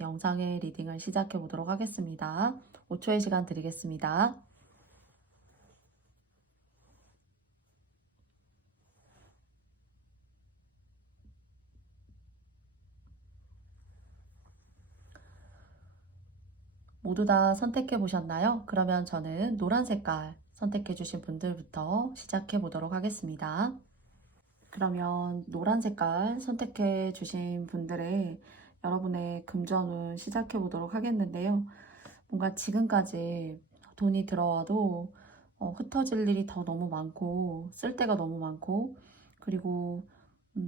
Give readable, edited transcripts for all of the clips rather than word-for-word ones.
영상의 리딩을 시작해 보도록 하겠습니다. 5초의 시간 드리겠습니다. 모두 다 선택해 보셨나요? 그러면 저는 노란 색깔 선택해 주신 분들부터 시작해 보도록 하겠습니다. 그러면 노란 색깔 선택해 주신 분들의 여러분의 금전운 시작해 보도록 하겠는데요. 뭔가 지금까지 돈이 들어와도 흩어질 일이 더 너무 많고 쓸 데가 너무 많고, 그리고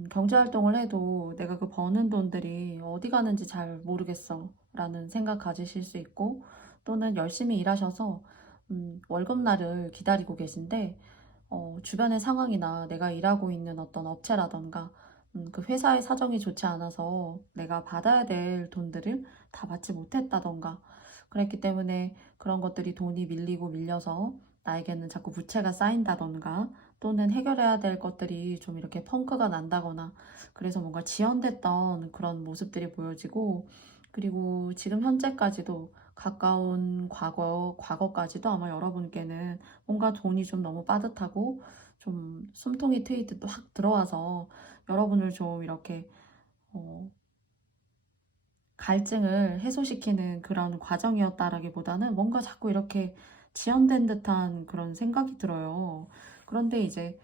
경제활동을 해도 내가 그 버는 돈들이 어디 가는지 잘 모르겠어 라는 생각 가지실 수 있고, 또는 열심히 일하셔서 월급날을 기다리고 계신데 주변의 상황이나 내가 일하고 있는 어떤 업체라던가 그 회사의 사정이 좋지 않아서 내가 받아야 될 돈들을 다 받지 못했다던가, 그랬기 때문에 그런 것들이 돈이 밀리고 밀려서 나에게는 자꾸 부채가 쌓인다던가, 또는 해결해야 될 것들이 좀 이렇게 펑크가 난다거나, 그래서 뭔가 지연됐던 그런 모습들이 보여지고, 그리고 지금 현재까지도 가까운 과거까지도 아마 여러분께는 뭔가 돈이 좀 너무 빠듯하고 좀 숨통이 트이듯 확 들어와서 여러분을 좀 이렇게 갈증을 해소시키는 그런 과정이었다라기보다는 뭔가 자꾸 이렇게 지연된 듯한 그런 생각이 들어요. 그런데 이제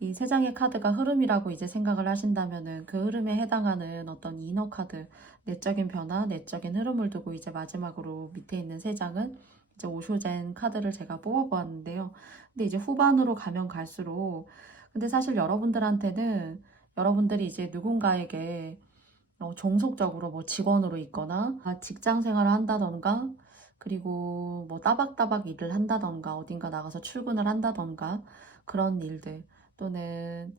이 세 장의 카드가 흐름이라고 이제 생각을 하신다면은 그 흐름에 해당하는 어떤 이너 카드, 내적인 변화, 내적인 흐름을 두고 이제 마지막으로 밑에 있는 세 장은 이제 오쇼젠 카드를 제가 뽑아보았는데요. 근데 이제 후반으로 가면 갈수록, 근데 사실 여러분들한테는 여러분들이 이제 누군가에게 종속적으로 뭐 직원으로 있거나 직장 생활을 한다던가, 그리고 뭐 따박따박 일을 한다던가, 어딘가 나가서 출근을 한다던가, 그런 일들, 또는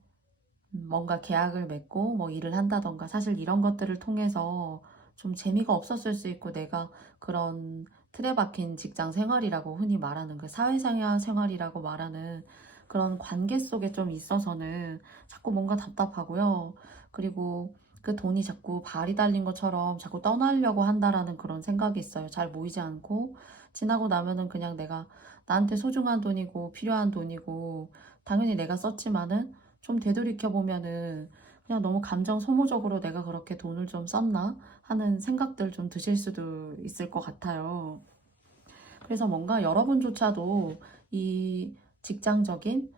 뭔가 계약을 맺고 뭐 일을 한다던가, 사실 이런 것들을 통해서 좀 재미가 없었을 수 있고, 내가 그런 틀에 박힌 직장 생활이라고 흔히 말하는 그 사회생활이라고 말하는 그런 관계 속에 좀 있어서는 자꾸 뭔가 답답하고요. 그리고 그 돈이 자꾸 발이 달린 것처럼 자꾸 떠나려고 한다라는 그런 생각이 있어요. 잘 모이지 않고 지나고 나면은 그냥 내가 나한테 소중한 돈이고 필요한 돈이고 당연히 내가 썼지만은 좀 되돌이켜 보면은 그냥 너무 감정 소모적으로 내가 그렇게 돈을 좀 썼나 하는 생각들 좀 드실 수도 있을 것 같아요. 그래서 뭔가 여러분조차도 이 직장적인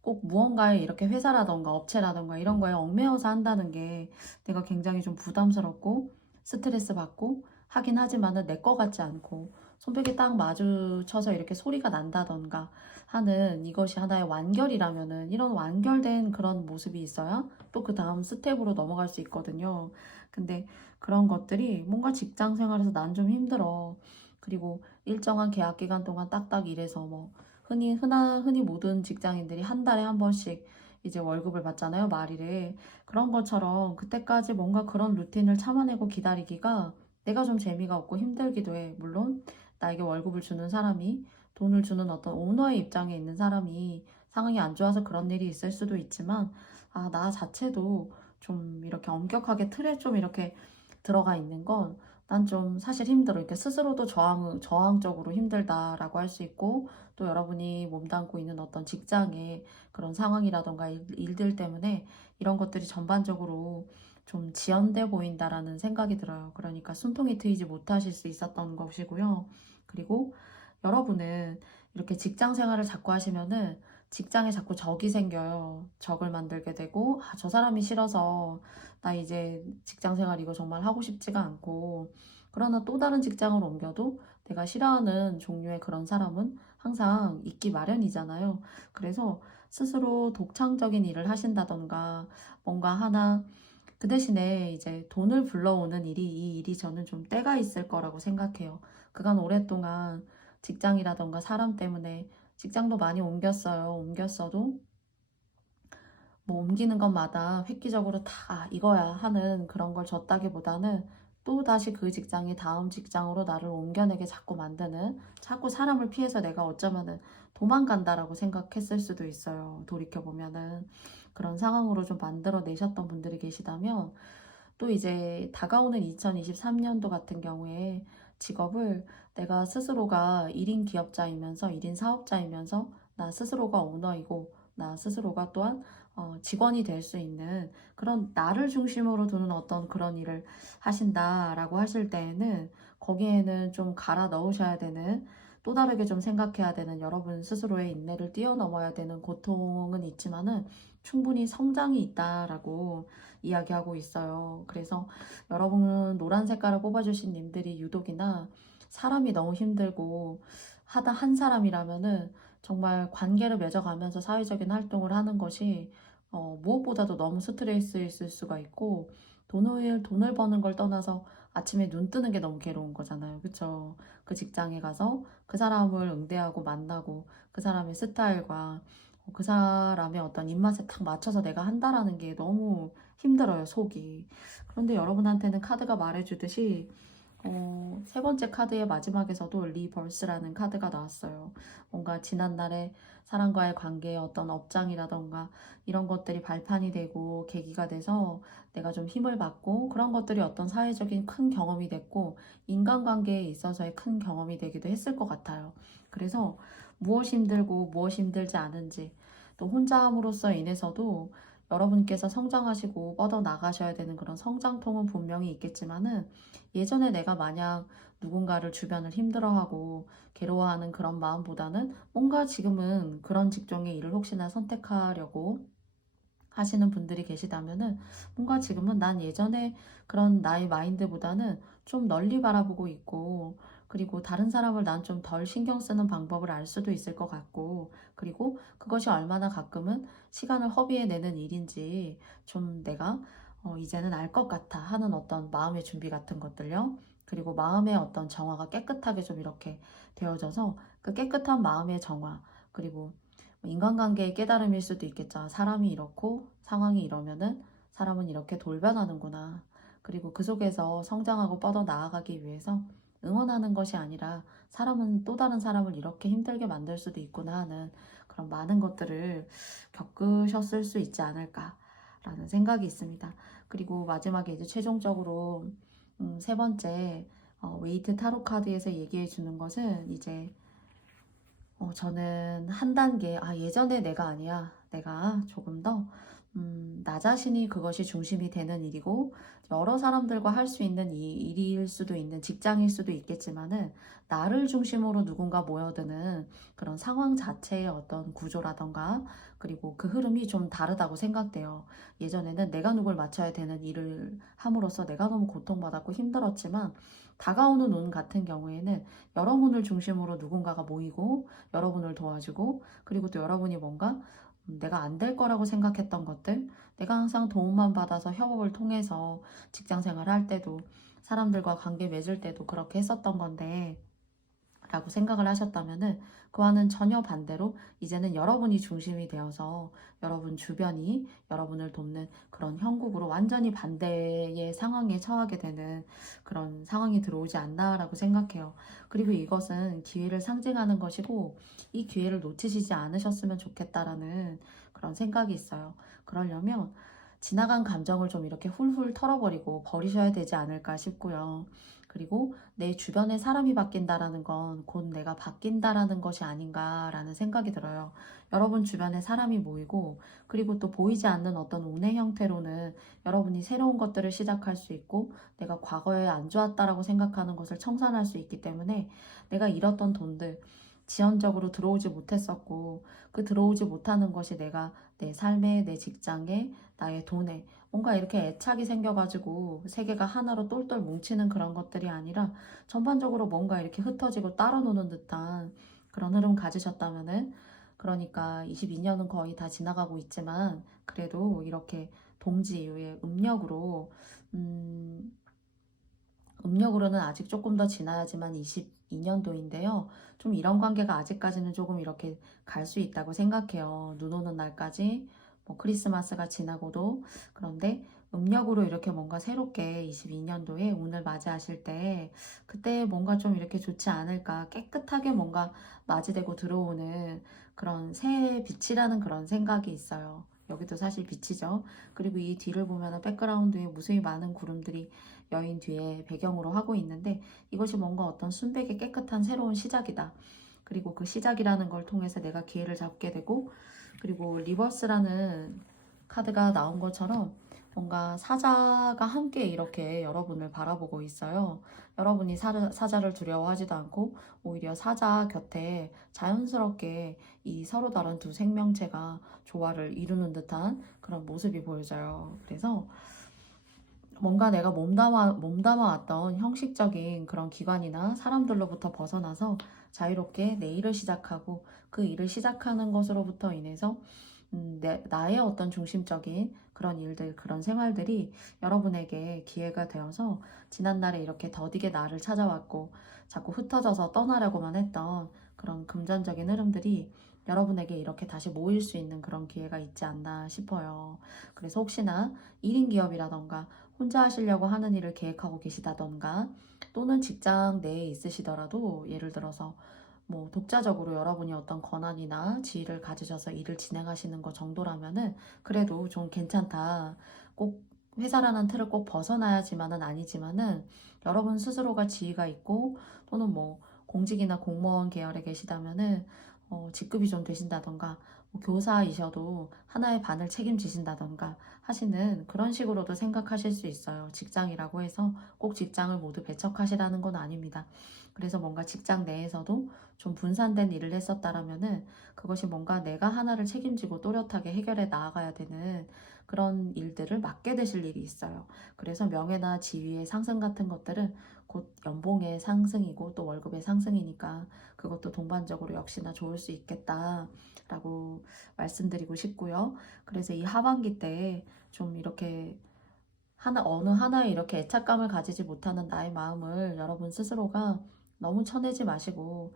꼭 무언가에 이렇게 회사라던가 업체라던가 이런 거에 얽매여서 한다는 게 내가 굉장히 좀 부담스럽고 스트레스 받고 하긴 하지만은 내 거 같지 않고, 손뼉이 딱 마주쳐서 이렇게 소리가 난다던가 하는 이것이 하나의 완결이라면은, 이런 완결된 그런 모습이 있어야 또 그 다음 스텝으로 넘어갈 수 있거든요. 근데 그런 것들이 뭔가 직장 생활에서 난 좀 힘들어. 그리고 일정한 계약 기간 동안 딱딱 일해서 뭐 흔히 모든 직장인들이 한 달에 한 번씩 이제 월급을 받잖아요, 말일에. 그런 것처럼 그때까지 뭔가 그런 루틴을 참아내고 기다리기가 내가 좀 재미가 없고 힘들기도 해. 물론 나에게 월급을 주는 사람이, 돈을 주는 어떤 오너의 입장에 있는 사람이 상황이 안 좋아서 그런 일이 있을 수도 있지만, 나 자체도 좀 이렇게 엄격하게 틀에 좀 이렇게 들어가 있는 건 난 좀 사실 힘들어. 이렇게 스스로도 저항적으로 힘들다라고 할 수 있고, 또 여러분이 몸담고 있는 어떤 직장의 그런 상황이라던가 일들 때문에 이런 것들이 전반적으로 좀 지연돼 보인다라는 생각이 들어요. 그러니까 숨통이 트이지 못하실 수 있었던 것이고요. 그리고 여러분은 이렇게 직장 생활을 자꾸 하시면은 직장에 자꾸 적이 생겨요. 적을 만들게 되고, 저 사람이 싫어서 나 이제 직장 생활 이거 정말 하고 싶지가 않고, 그러나 또 다른 직장을 옮겨도 내가 싫어하는 종류의 그런 사람은 항상 있기 마련이잖아요. 그래서 스스로 독창적인 일을 하신다던가 뭔가 하나, 그 대신에 이제 돈을 불러오는 이 일이 저는 좀 때가 있을 거라고 생각해요. 그간 오랫동안 직장이라던가 사람 때문에 직장도 많이 옮겼어요. 옮겼어도 뭐 옮기는 것마다 획기적으로 다 이거야 하는 그런 걸 줬다기보다는 또 다시 그 직장이 다음 직장으로 나를 옮겨내게 자꾸 만드는, 자꾸 사람을 피해서 내가 어쩌면은 도망간다라고 생각했을 수도 있어요. 돌이켜보면은 그런 상황으로 좀 만들어 내셨던 분들이 계시다면, 또 이제 다가오는 2023년도 같은 경우에 직업을 내가 스스로가 1인 기업자이면서 1인 사업자이면서 나 스스로가 오너이고 나 스스로가 또한 직원이 될 수 있는 그런 나를 중심으로 두는 어떤 그런 일을 하신다라고 하실 때에는 거기에는 좀 갈아 넣으셔야 되는, 또 다르게 좀 생각해야 되는, 여러분 스스로의 인내를 뛰어넘어야 되는 고통은 있지만은 충분히 성장이 있다라고 이야기하고 있어요. 그래서 여러분은 노란 색깔을 뽑아주신 님들이 유독이나 사람이 너무 힘들고 하다 한 사람이라면은 정말 관계를 맺어가면서 사회적인 활동을 하는 것이 무엇보다도 너무 스트레스일 수가 있고, 돈을 버는 걸 떠나서 아침에 눈 뜨는 게 너무 괴로운 거잖아요. 그쵸? 그 직장에 가서 그 사람을 응대하고 만나고 그 사람의 스타일과 그 사람의 어떤 입맛에 딱 맞춰서 내가 한다라는 게 너무 힘들어요, 속이. 그런데 여러분한테는 카드가 말해주듯이 세 번째 카드의 마지막에서도 리버스라는 카드가 나왔어요. 뭔가 지난날의 사람과의 관계의 어떤 업장이라던가 이런 것들이 발판이 되고 계기가 돼서 내가 좀 힘을 받고, 그런 것들이 어떤 사회적인 큰 경험이 됐고 인간관계에 있어서의 큰 경험이 되기도 했을 것 같아요. 그래서 무엇이 힘들고 무엇이 힘들지 않은지, 또 혼자함으로써 인해서도 여러분께서 성장하시고 뻗어나가셔야 되는 그런 성장통은 분명히 있겠지만은, 예전에 내가 마냥 누군가를 주변을 힘들어하고 괴로워하는 그런 마음보다는 뭔가 지금은 그런 직종의 일을 혹시나 선택하려고 하시는 분들이 계시다면은, 뭔가 지금은 난 예전에 그런 나의 마인드보다는 좀 널리 바라보고 있고, 그리고 다른 사람을 난 좀 덜 신경 쓰는 방법을 알 수도 있을 것 같고, 그리고 그것이 얼마나 가끔은 시간을 허비해내는 일인지 좀 내가 이제는 알 것 같아 하는 어떤 마음의 준비 같은 것들요. 그리고 마음의 어떤 정화가 깨끗하게 좀 이렇게 되어져서 그 깨끗한 마음의 정화, 그리고 인간관계의 깨달음일 수도 있겠죠. 사람이 이렇고 상황이 이러면은 사람은 이렇게 돌변하는구나. 그리고 그 속에서 성장하고 뻗어 나아가기 위해서 응원하는 것이 아니라 사람은 또 다른 사람을 이렇게 힘들게 만들 수도 있구나 하는 그런 많은 것들을 겪으셨을 수 있지 않을까라는 생각이 있습니다. 그리고 마지막에 이제 최종적으로 세 번째 웨이트 타로 카드에서 얘기해 주는 것은 이제 저는 한 단계, 예전에 내가 아니야. 내가 조금 더, 나 자신이 그것이 중심이 되는 일이고, 여러 사람들과 할 수 있는 이 일일 수도 있는 직장일 수도 있겠지만은, 나를 중심으로 누군가 모여드는 그런 상황 자체의 어떤 구조라던가, 그리고 그 흐름이 좀 다르다고 생각돼요. 예전에는 내가 누굴 맞춰야 되는 일을 함으로써 내가 너무 고통받았고 힘들었지만, 다가오는 운 같은 경우에는 여러분을 중심으로 누군가가 모이고, 여러분을 도와주고, 그리고 또 여러분이 뭔가 내가 안 될 거라고 생각했던 것들, 내가 항상 도움만 받아서 협업을 통해서 직장 생활 할 때도 사람들과 관계 맺을 때도 그렇게 했었던 건데 라고 생각을 하셨다면은, 그와는 전혀 반대로 이제는 여러분이 중심이 되어서 여러분 주변이 여러분을 돕는 그런 형국으로 완전히 반대의 상황에 처하게 되는 그런 상황이 들어오지 않나라고 생각해요. 그리고 이것은 기회를 상징하는 것이고, 이 기회를 놓치시지 않으셨으면 좋겠다라는 그런 생각이 있어요. 그러려면 지나간 감정을 좀 이렇게 훌훌 털어버리고 버리셔야 되지 않을까 싶고요. 그리고 내 주변에 사람이 바뀐다라는 건 곧 내가 바뀐다라는 것이 아닌가라는 생각이 들어요. 여러분 주변에 사람이 모이고, 그리고 또 보이지 않는 어떤 운의 형태로는 여러분이 새로운 것들을 시작할 수 있고, 내가 과거에 안 좋았다라고 생각하는 것을 청산할 수 있기 때문에, 내가 잃었던 돈들, 지연적으로 들어오지 못했었고, 그 들어오지 못하는 것이 내가 내 삶에, 내 직장에, 나의 돈에 뭔가 이렇게 애착이 생겨가지고 세계가 하나로 똘똘 뭉치는 그런 것들이 아니라, 전반적으로 뭔가 이렇게 흩어지고 따로 노는 듯한 그런 흐름 가지셨다면은, 그러니까 22년은 거의 다 지나가고 있지만 그래도 이렇게 동지 이후에 음력으로는 아직 조금 더 지나야지만 22년도인데요. 좀 이런 관계가 아직까지는 조금 이렇게 갈 수 있다고 생각해요. 눈 오는 날까지, 뭐 크리스마스가 지나고도. 그런데 음력으로 이렇게 뭔가 새롭게 22년도에 운을 맞이하실 때, 그때 뭔가 좀 이렇게 좋지 않을까, 깨끗하게 뭔가 맞이되고 들어오는 그런 새해 빛이라는 그런 생각이 있어요. 여기도 사실 빛이죠. 그리고 이 뒤를 보면은 백그라운드에 무수히 많은 구름들이 여인 뒤에 배경으로 하고 있는데, 이것이 뭔가 어떤 순백의 깨끗한 새로운 시작이다. 그리고 그 시작이라는 걸 통해서 내가 기회를 잡게 되고, 그리고 리버스라는 카드가 나온 것처럼 뭔가 사자가 함께 이렇게 여러분을 바라보고 있어요. 여러분이 사자를 두려워하지도 않고 오히려 사자 곁에 자연스럽게 이 서로 다른 두 생명체가 조화를 이루는 듯한 그런 모습이 보여져요. 그래서 뭔가 내가 몸담아왔던 형식적인 그런 기관이나 사람들로부터 벗어나서 자유롭게 내 일을 시작하고, 그 일을 시작하는 것으로부터 인해서 나의 어떤 중심적인 그런 일들, 그런 생활들이 여러분에게 기회가 되어서 지난날에 이렇게 더디게 나를 찾아왔고 자꾸 흩어져서 떠나려고만 했던 그런 금전적인 흐름들이 여러분에게 이렇게 다시 모일 수 있는 그런 기회가 있지 않나 싶어요. 그래서 혹시나 1인 기업이라던가 혼자 하시려고 하는 일을 계획하고 계시다던가, 또는 직장 내에 있으시더라도 예를 들어서 뭐 독자적으로 여러분이 어떤 권한이나 지위를 가지셔서 일을 진행하시는 것 정도라면은 그래도 좀 괜찮다. 꼭 회사라는 틀을 꼭 벗어나야지만은 아니지만은, 여러분 스스로가 지위가 있고 또는 뭐 공직이나 공무원 계열에 계시다면은 직급이 좀 되신다던가, 뭐 교사이셔도 하나의 반을 책임지신다던가 하시는 그런 식으로도 생각하실 수 있어요. 직장이라고 해서 꼭 직장을 모두 배척하시라는 건 아닙니다. 그래서 뭔가 직장 내에서도 좀 분산된 일을 했었다라면은 그것이 뭔가 내가 하나를 책임지고 또렷하게 해결해 나아가야 되는 그런 일들을 맡게 되실 일이 있어요. 그래서 명예나 지위의 상승 같은 것들은 곧 연봉의 상승이고 또 월급의 상승이니까 그것도 동반적으로 역시나 좋을 수 있겠다라고 말씀드리고 싶고요. 그래서 이 하반기 때 좀 이렇게 어느 하나에 이렇게 애착감을 가지지 못하는 나의 마음을 여러분 스스로가 너무 쳐내지 마시고,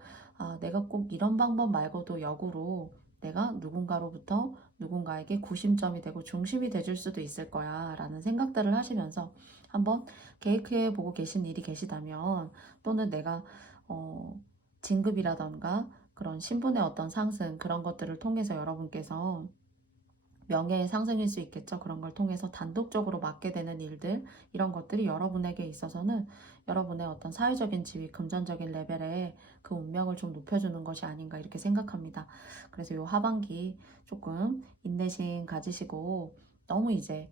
내가 꼭 이런 방법 말고도 역으로 내가 누군가로부터 누군가에게 구심점이 되고 중심이 돼줄 수도 있을 거야 라는 생각들을 하시면서 한번 계획해 보고 계신 일이 계시다면, 또는 내가 진급이라던가 그런 신분의 어떤 상승, 그런 것들을 통해서 여러분께서 명예의 상승일 수 있겠죠. 그런 걸 통해서 단독적으로 맡게 되는 일들, 이런 것들이 여러분에게 있어서는 여러분의 어떤 사회적인 지위, 금전적인 레벨에 그 운명을 좀 높여주는 것이 아닌가 이렇게 생각합니다. 그래서 이 하반기 조금 인내심 가지시고, 너무 이제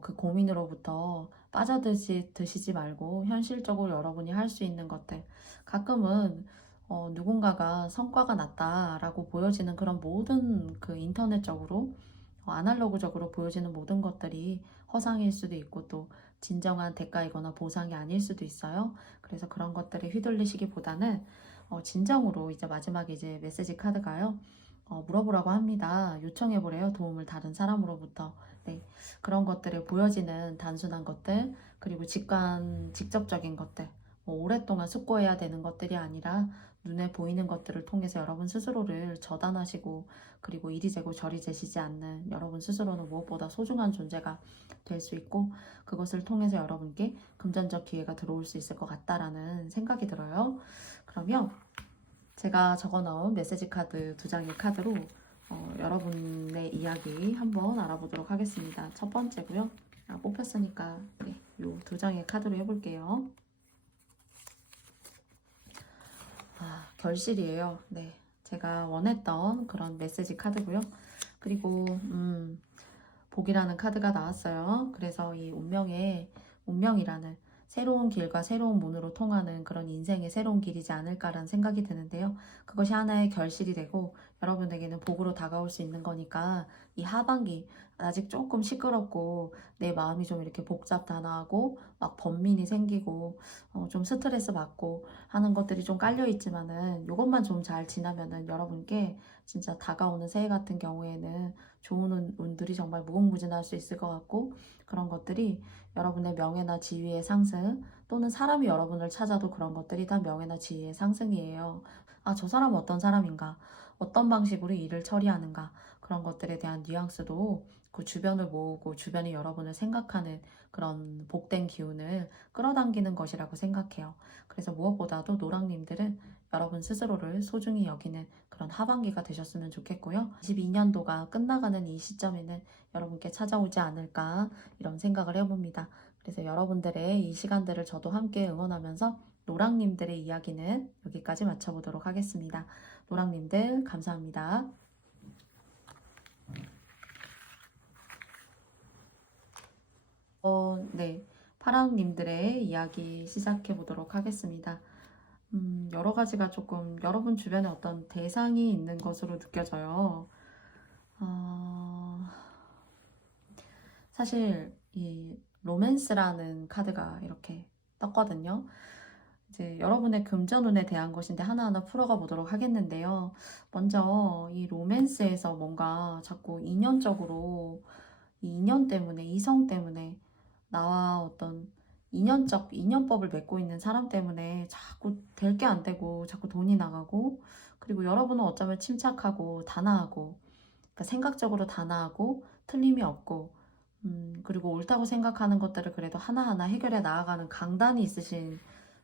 그 고민으로부터 빠져드시지 말고 현실적으로 여러분이 할 수 있는 것들, 가끔은 누군가가 성과가 났다라고 보여지는 그런 모든 그 인터넷적으로 아날로그적으로 보여지는 모든 것들이 허상일 수도 있고 또 진정한 대가이거나 보상이 아닐 수도 있어요. 그래서 그런 것들에 휘둘리시기보다는 진정으로 이제 마지막에 이제 메시지 카드가요. 물어보라고 합니다. 요청해보래요. 도움을 다른 사람으로부터. 네. 그런 것들에 보여지는 단순한 것들, 그리고 직접적인 것들, 뭐 오랫동안 숙고해야 되는 것들이 아니라 눈에 보이는 것들을 통해서 여러분 스스로를 저단하시고, 그리고 이리 재고 저리 재시지 않는 여러분 스스로는 무엇보다 소중한 존재가 될 수 있고, 그것을 통해서 여러분께 금전적 기회가 들어올 수 있을 것 같다라는 생각이 들어요. 그러면 제가 적어 넣은 메시지 카드 2장의 카드로 여러분의 이야기 한번 알아보도록 하겠습니다. 첫 번째고요. 뽑혔으니까 네, 요 2장의 카드로 해볼게요. 결실이에요. 네, 제가 원했던 그런 메시지 카드고요. 그리고 복이라는 카드가 나왔어요. 그래서 이 운명이라는 새로운 길과 새로운 문으로 통하는 그런 인생의 새로운 길이지 않을까라는 생각이 드는데요. 그것이 하나의 결실이 되고 여러분에게는 복으로 다가올 수 있는 거니까, 이 하반기 아직 조금 시끄럽고 내 마음이 좀 이렇게 복잡단하고 막 번민이 생기고 좀 스트레스 받고 하는 것들이 좀 깔려 있지만은, 이것만 좀 잘 지나면은 여러분께 진짜 다가오는 새해 같은 경우에는 좋은 운들이 정말 무궁무진할 수 있을 것 같고, 그런 것들이 여러분의 명예나 지위의 상승, 또는 사람이 여러분을 찾아도 그런 것들이 다 명예나 지위의 상승이에요. 저 사람은 어떤 사람인가, 어떤 방식으로 일을 처리하는가, 그런 것들에 대한 뉘앙스도 그 주변을 모으고 주변이 여러분을 생각하는 그런 복된 기운을 끌어당기는 것이라고 생각해요. 그래서 무엇보다도 노랑님들은 여러분 스스로를 소중히 여기는 그런 하반기가 되셨으면 좋겠고요. 22년도가 끝나가는 이 시점에는 여러분께 찾아오지 않을까 이런 생각을 해봅니다. 그래서 여러분들의 이 시간들을 저도 함께 응원하면서 노랑님들의 이야기는 여기까지 마쳐보도록 하겠습니다. 노랑님들 감사합니다. 네. 파랑님들의 이야기 시작해 보도록 하겠습니다. 여러 가지가 조금 여러분 주변에 어떤 대상이 있는 것으로 느껴져요. 사실 이 로맨스라는 카드가 이렇게 떴거든요. 이제 여러분의 금전운에 대한 것인데 하나하나 풀어가 보도록 하겠는데요. 먼저 이 로맨스에서 뭔가 자꾸 인연적으로 이 인연 때문에, 이성 때문에 나와 어떤 인연법을 맺고 있는 사람 때문에 자꾸 될 게 안 되고 자꾸 돈이 나가고, 그리고 여러분은 어쩌면 침착하고 단아하고, 그러니까 생각적으로 단아하고 틀림이 없고, 그리고 옳다고 생각하는 것들을 그래도 하나하나 해결해 나아가는 강단이 있으신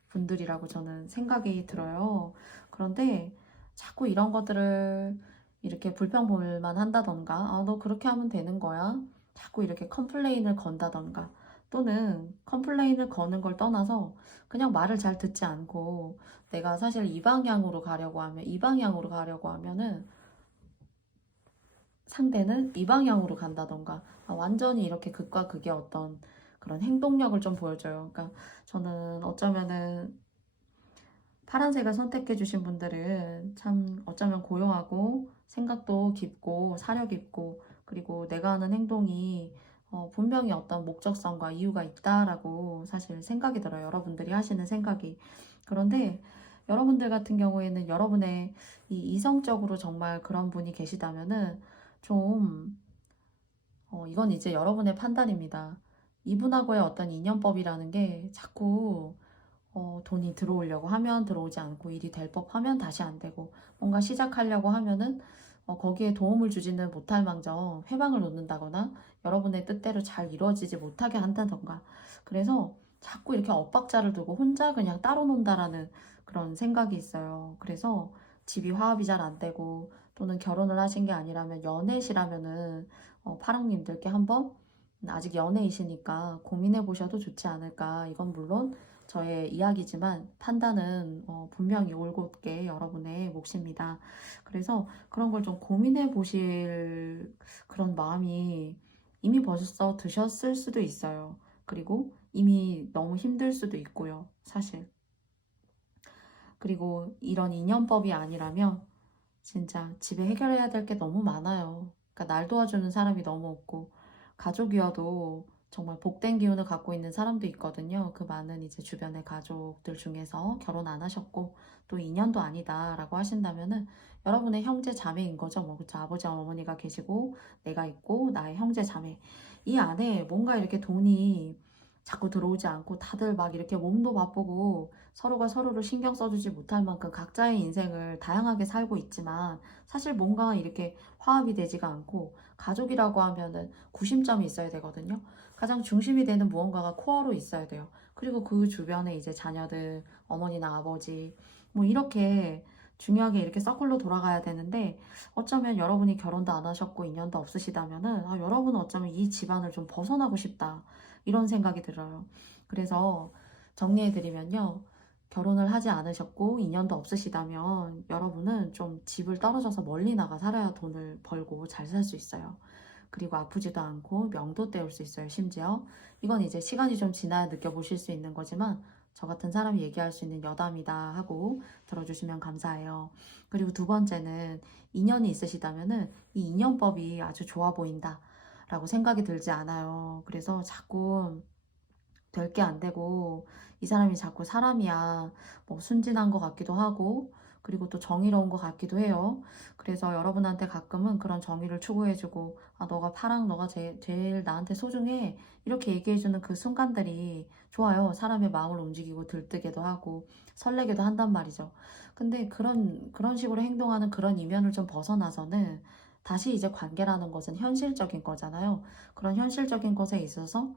분들이라고 저는 생각이 들어요. 그런데 자꾸 이런 것들을 이렇게 불평불만 한다던가, 너 그렇게 하면 되는 거야. 자꾸 이렇게 컴플레인을 건다던가, 또는 컴플레인을 거는 걸 떠나서 그냥 말을 잘 듣지 않고 내가 사실 이 방향으로 가려고 하면은 상대는 이 방향으로 간다던가, 완전히 이렇게 극과 극의 어떤 그런 행동력을 좀 보여줘요. 그러니까 저는 어쩌면은 파란색을 선택해 주신 분들은 참 어쩌면 고요하고 생각도 깊고 사려 깊고, 그리고 내가 하는 행동이 분명히 어떤 목적성과 이유가 있다라고 사실 생각이 들어요. 여러분들이 하시는 생각이. 그런데 여러분들 같은 경우에는 여러분의 이 이성적으로 정말 그런 분이 계시다면은 좀 이건 이제 여러분의 판단입니다. 이분하고의 어떤 인연법이라는 게 자꾸 돈이 들어오려고 하면 들어오지 않고, 일이 될 법하면 다시 안 되고, 뭔가 시작하려고 하면은 거기에 도움을 주지는 못할 망정 회방을 놓는다거나 여러분의 뜻대로 잘 이루어지지 못하게 한다던가, 그래서 자꾸 이렇게 엇박자를 두고 혼자 그냥 따로 논다라는 그런 생각이 있어요. 그래서 집이 화합이 잘 안 되고, 또는 결혼을 하신 게 아니라면 연애시라면은 파랑님들께 한번 아직 연애이시니까 고민해 보셔도 좋지 않을까. 이건 물론 저의 이야기지만 판단은 분명히 올곧게 여러분의 몫입니다. 그래서 그런 걸 좀 고민해 보실 그런 마음이 이미 벌써 드셨을 수도 있어요. 그리고 이미 너무 힘들 수도 있고요, 사실. 그리고 이런 인연법이 아니라면 진짜 집에 해결해야 될 게 너무 많아요. 그러니까 날 도와주는 사람이 너무 없고, 가족이어도 정말 복된 기운을 갖고 있는 사람도 있거든요. 그 많은 이제 주변의 가족들 중에서 결혼 안 하셨고 또 인연도 아니다라고 하신다면은 여러분의 형제 자매인 거죠. 뭐 그쵸? 아버지 어머니가 계시고 내가 있고 나의 형제 자매, 이 안에 뭔가 이렇게 돈이 자꾸 들어오지 않고 다들 막 이렇게 몸도 바쁘고 서로가 서로를 신경 써주지 못할 만큼 각자의 인생을 다양하게 살고 있지만, 사실 뭔가 이렇게 화합이 되지가 않고, 가족이라고 하면은 구심점이 있어야 되거든요. 가장 중심이 되는 무언가가 코어로 있어야 돼요. 그리고 그 주변에 이제 자녀들, 어머니나 아버지, 뭐 이렇게 중요하게 이렇게 서클로 돌아가야 되는데, 어쩌면 여러분이 결혼도 안 하셨고 인연도 없으시다면은 여러분은 어쩌면 이 집안을 좀 벗어나고 싶다, 이런 생각이 들어요. 그래서 정리해드리면요, 결혼을 하지 않으셨고 인연도 없으시다면 여러분은 좀 집을 떨어져서 멀리 나가 살아야 돈을 벌고 잘 살 수 있어요. 그리고 아프지도 않고 명도 때울 수 있어요, 심지어. 이건 이제 시간이 좀 지나야 느껴보실 수 있는 거지만 저 같은 사람이 얘기할 수 있는 여담이다 하고 들어주시면 감사해요. 그리고 두 번째는 인연이 있으시다면은 이 인연법이 아주 좋아 보인다 라고 생각이 들지 않아요. 그래서 자꾸 될 게 안 되고, 이 사람이 자꾸 사람이야 뭐 순진한 것 같기도 하고, 그리고 또 정의로운 것 같기도 해요. 그래서 여러분한테 가끔은 그런 정의를 추구해주고, 너가 파랑, 너가 제일 나한테 소중해, 이렇게 얘기해주는 그 순간들이 좋아요. 사람의 마음을 움직이고 들뜨게도 하고 설레게도 한단 말이죠. 근데 그런 식으로 행동하는 그런 이면을 좀 벗어나서는 다시 이제 관계라는 것은 현실적인 거잖아요. 그런 현실적인 것에 있어서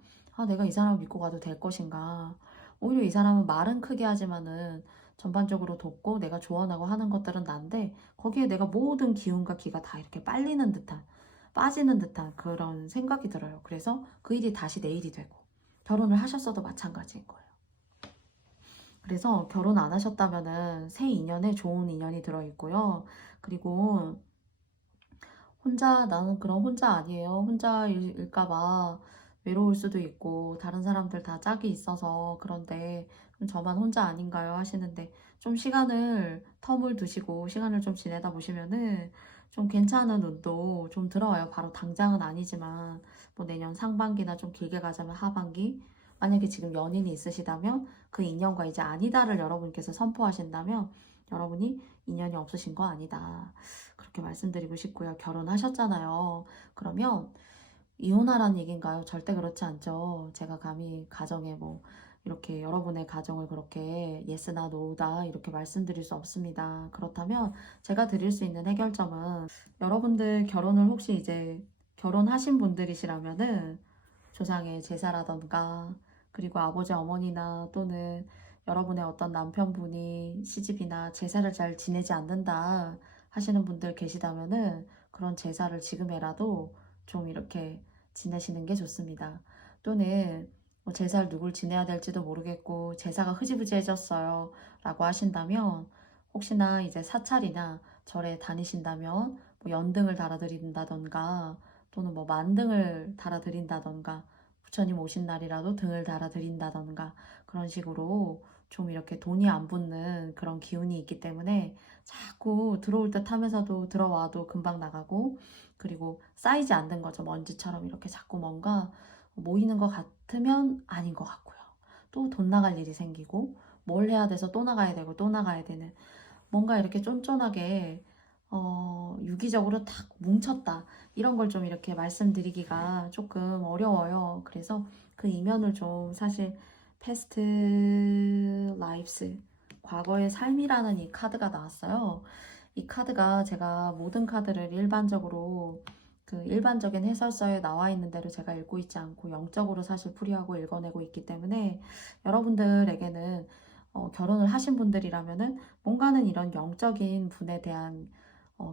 내가 이 사람을 믿고 가도 될 것인가. 오히려 이 사람은 말은 크게 하지만은 전반적으로 돕고 내가 조언하고 하는 것들은 난데 거기에 내가 모든 기운과 기가 다 이렇게 빨리는 듯한, 빠지는 듯한 그런 생각이 들어요. 그래서 그 일이 다시 내 일이 되고, 결혼을 하셨어도 마찬가지인 거예요. 그래서 결혼 안 하셨다면은 새 인연에 좋은 인연이 들어있고요. 그리고 나는 그런 혼자 아니에요. 혼자일까봐 외로울 수도 있고, 다른 사람들 다 짝이 있어서 그런데, 그럼 저만 혼자 아닌가요? 하시는데, 좀 텀을 두시고, 시간을 좀 지내다 보시면은, 좀 괜찮은 운도 좀 들어와요. 바로 당장은 아니지만, 뭐 내년 상반기나 좀 길게 가자면 하반기, 만약에 지금 연인이 있으시다면, 그 인연과 이제 아니다를 여러분께서 선포하신다면, 여러분이 인연이 없으신 거 아니다. 그렇게 말씀드리고 싶고요. 결혼하셨잖아요. 그러면 이혼하라는 얘기인가요? 절대 그렇지 않죠. 제가 감히 가정에 뭐 이렇게 여러분의 가정을 그렇게 예스나 노다 이렇게 말씀드릴 수 없습니다. 그렇다면 제가 드릴 수 있는 해결점은, 여러분들 결혼을 혹시 이제 결혼하신 분들이시라면은 조상의 제사라던가, 그리고 아버지 어머니나 또는 여러분의 어떤 남편분이 시집이나 제사를 잘 지내지 않는다 하시는 분들 계시다면은 그런 제사를 지금이라도 좀 이렇게 지내시는 게 좋습니다. 또는 뭐 제사를 누굴 지내야 될지도 모르겠고 제사가 흐지부지해졌어요 라고 하신다면, 혹시나 이제 사찰이나 절에 다니신다면 뭐 연등을 달아드린다던가, 또는 뭐 만등을 달아드린다던가, 부처님 오신 날이라도 등을 달아드린다던가, 그런 식으로 좀 이렇게 돈이 안 붙는 그런 기운이 있기 때문에 자꾸 들어올 듯 하면서도 들어와도 금방 나가고, 그리고 쌓이지 않는 거죠. 먼지처럼 이렇게 자꾸 뭔가 모이는 것 같으면 아닌 것 같고요. 또 돈 나갈 일이 생기고, 뭘 해야 돼서 또 나가야 되고 또 나가야 되는, 뭔가 이렇게 쫀쫀하게 유기적으로 탁 뭉쳤다, 이런 걸 좀 이렇게 말씀드리기가 조금 어려워요. 그래서 그 이면을 좀, 사실 패스트 라이프스, 과거의 삶이라는 이 카드가 나왔어요. 이 카드가, 제가 모든 카드를 일반적으로 그 일반적인 해설서에 나와 있는 대로 제가 읽고 있지 않고 영적으로 사실 풀이하고 읽어내고 있기 때문에, 여러분들에게는 결혼을 하신 분들이라면은 뭔가는 이런 영적인 분에 대한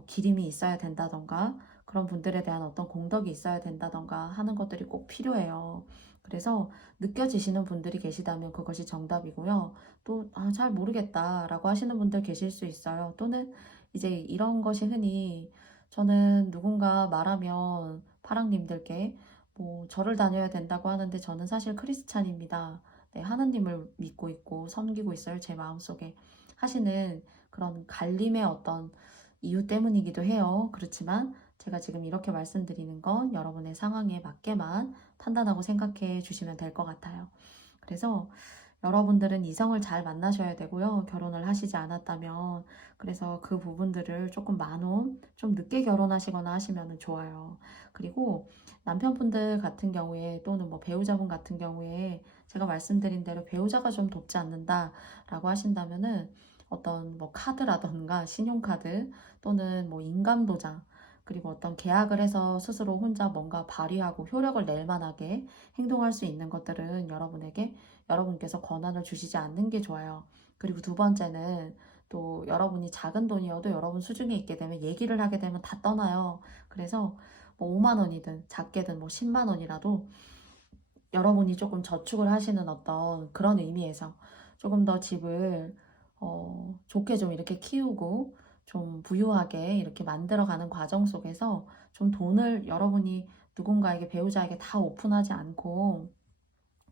기림이 있어야 된다던가, 그런 분들에 대한 어떤 공덕이 있어야 된다던가 하는 것들이 꼭 필요해요. 그래서 느껴지시는 분들이 계시다면 그것이 정답이고요. 또, 잘 모르겠다라고 하시는 분들 계실 수 있어요. 또는 이제 이런 것이 흔히, 저는 누군가 말하면 파랑님들께 뭐 절을 다녀야 된다고 하는데, 저는 사실 크리스찬입니다. 네, 하나님을 믿고 있고 섬기고 있어요. 제 마음속에 하시는 그런 갈림의 어떤 이유 때문이기도 해요. 그렇지만 제가 지금 이렇게 말씀드리는 건 여러분의 상황에 맞게만 판단하고 생각해 주시면 될 것 같아요. 그래서 여러분들은 이성을 잘 만나셔야 되고요. 결혼을 하시지 않았다면. 그래서 그 부분들을 조금 좀 늦게 결혼하시거나 하시면 좋아요. 그리고 남편분들 같은 경우에, 또는 뭐 배우자분 같은 경우에 제가 말씀드린 대로 배우자가 좀 돕지 않는다라고 하신다면은, 어떤 뭐 카드라던가 신용카드, 또는 뭐 인감도장, 그리고 어떤 계약을 해서 스스로 혼자 뭔가 발휘하고 효력을 낼 만하게 행동할 수 있는 것들은 여러분께서 권한을 주시지 않는 게 좋아요. 그리고 두 번째는, 또 여러분이 작은 돈이어도 여러분 수중에 있게 되면 얘기를 하게 되면 다 떠나요. 그래서 뭐 5만 원이든 작게든 뭐 10만 원이라도 여러분이 조금 저축을 하시는 어떤 그런 의미에서 조금 더 집을 좋게 좀 이렇게 키우고 좀 부유하게 이렇게 만들어가는 과정 속에서 좀 돈을 여러분이 누군가에게, 배우자에게 다 오픈하지 않고,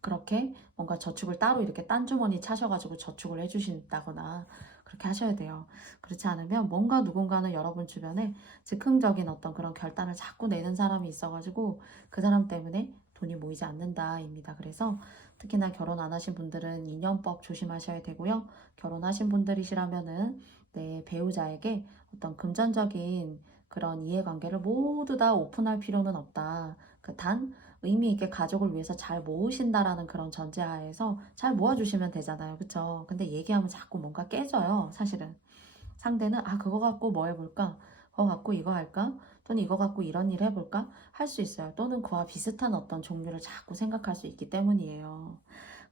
그렇게 뭔가 저축을 따로 이렇게 딴 주머니 차셔가지고 저축을 해주신다거나 그렇게 하셔야 돼요. 그렇지 않으면 뭔가 누군가는 여러분 주변에 즉흥적인 어떤 그런 결단을 자꾸 내는 사람이 있어가지고 그 사람 때문에 돈이 모이지 않는다입니다. 그래서 특히나 결혼 안 하신 분들은 인연법 조심하셔야 되고요. 결혼하신 분들이시라면은 내 배우자에게 어떤 금전적인 그런 이해관계를 모두 다 오픈할 필요는 없다. 단 의미 있게 가족을 위해서 잘 모으신다라는 그런 전제하에서 잘 모아주시면 되잖아요. 그쵸? 근데 얘기하면 자꾸 뭔가 깨져요. 사실은. 상대는 그거 갖고 뭐 해볼까? 그거 갖고 이거 할까? 또는 이거 갖고 이런 일 해볼까? 할 수 있어요. 또는 그와 비슷한 어떤 종류를 자꾸 생각할 수 있기 때문이에요.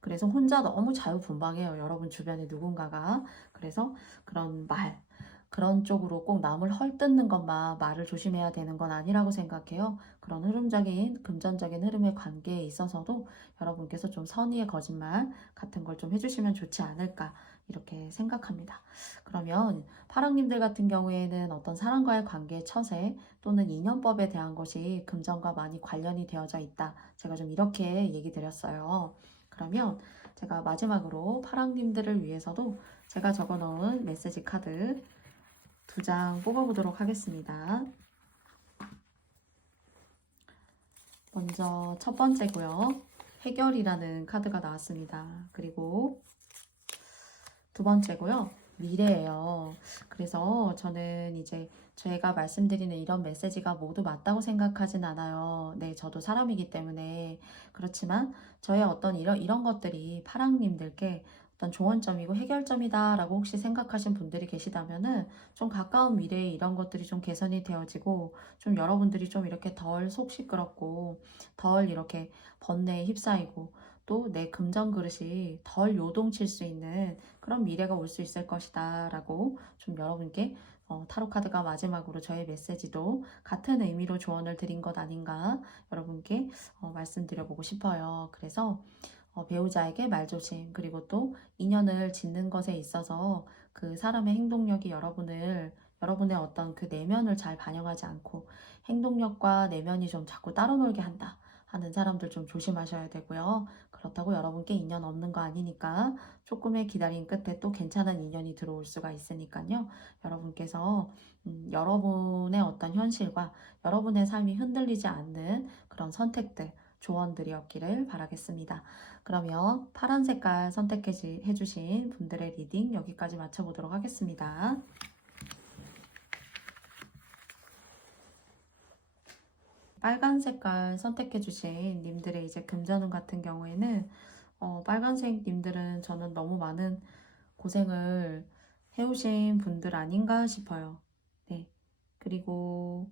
그래서 혼자 너무 자유분방해요. 여러분 주변에 누군가가. 그래서 그런 말, 그런 쪽으로 꼭 남을 헐뜯는 것만 말을 조심해야 되는 건 아니라고 생각해요. 그런 흐름적인, 금전적인 흐름의 관계에 있어서도 여러분께서 좀 선의의 거짓말 같은 걸 좀 해주시면 좋지 않을까 이렇게 생각합니다. 그러면 파랑님들 같은 경우에는 어떤 사람과의 관계의 처세 또는 인연법에 대한 것이 금전과 많이 관련이 되어져 있다. 제가 좀 이렇게 얘기 드렸어요. 그러면 제가 마지막으로 파랑님들을 위해서도 제가 적어 놓은 메시지 카드 2장 뽑아보도록 하겠습니다. 먼저 첫 번째고요. 해결이라는 카드가 나왔습니다. 그리고 두 번째고요. 미래예요. 그래서 저는 이제 제가 말씀드리는 이런 메시지가 모두 맞다고 생각하진 않아요. 네, 저도 사람이기 때문에. 그렇지만 저의 어떤 이런 것들이 파랑님들께 어떤 조언점이고 해결점이다 라고 혹시 생각하신 분들이 계시다면은 좀 가까운 미래에 이런 것들이 좀 개선이 되어지고 좀 여러분들이 좀 이렇게 덜 속 시끄럽고 덜 이렇게 번뇌에 휩싸이고 또 내 금전 그릇이 덜 요동칠 수 있는 그런 미래가 올 수 있을 것이다 라고 좀 여러분께 타로 카드가 마지막으로 저의 메시지도 같은 의미로 조언을 드린 것 아닌가 여러분께 말씀드려보고 싶어요. 그래서 배우자에게 말조심, 그리고 또 인연을 짓는 것에 있어서 그 사람의 행동력이 여러분의 어떤 그 내면을 잘 반영하지 않고 행동력과 내면이 좀 자꾸 따로 놀게 한다 하는 사람들 좀 조심하셔야 되고요. 그렇다고 여러분께 인연 없는 거 아니니까 조금의 기다림 끝에 또 괜찮은 인연이 들어올 수가 있으니까요. 여러분께서 여러분의 어떤 현실과 여러분의 삶이 흔들리지 않는 그런 선택들, 조언들이었기를 바라겠습니다. 그러면 파란 색깔 선택해주신 분들의 리딩 여기까지 마쳐보도록 하겠습니다. 빨간 색깔 선택해주신 님들의 이제 금전운 같은 경우에는 빨간색 님들은 저는 너무 많은 고생을 해오신 분들 아닌가 싶어요. 네. 그리고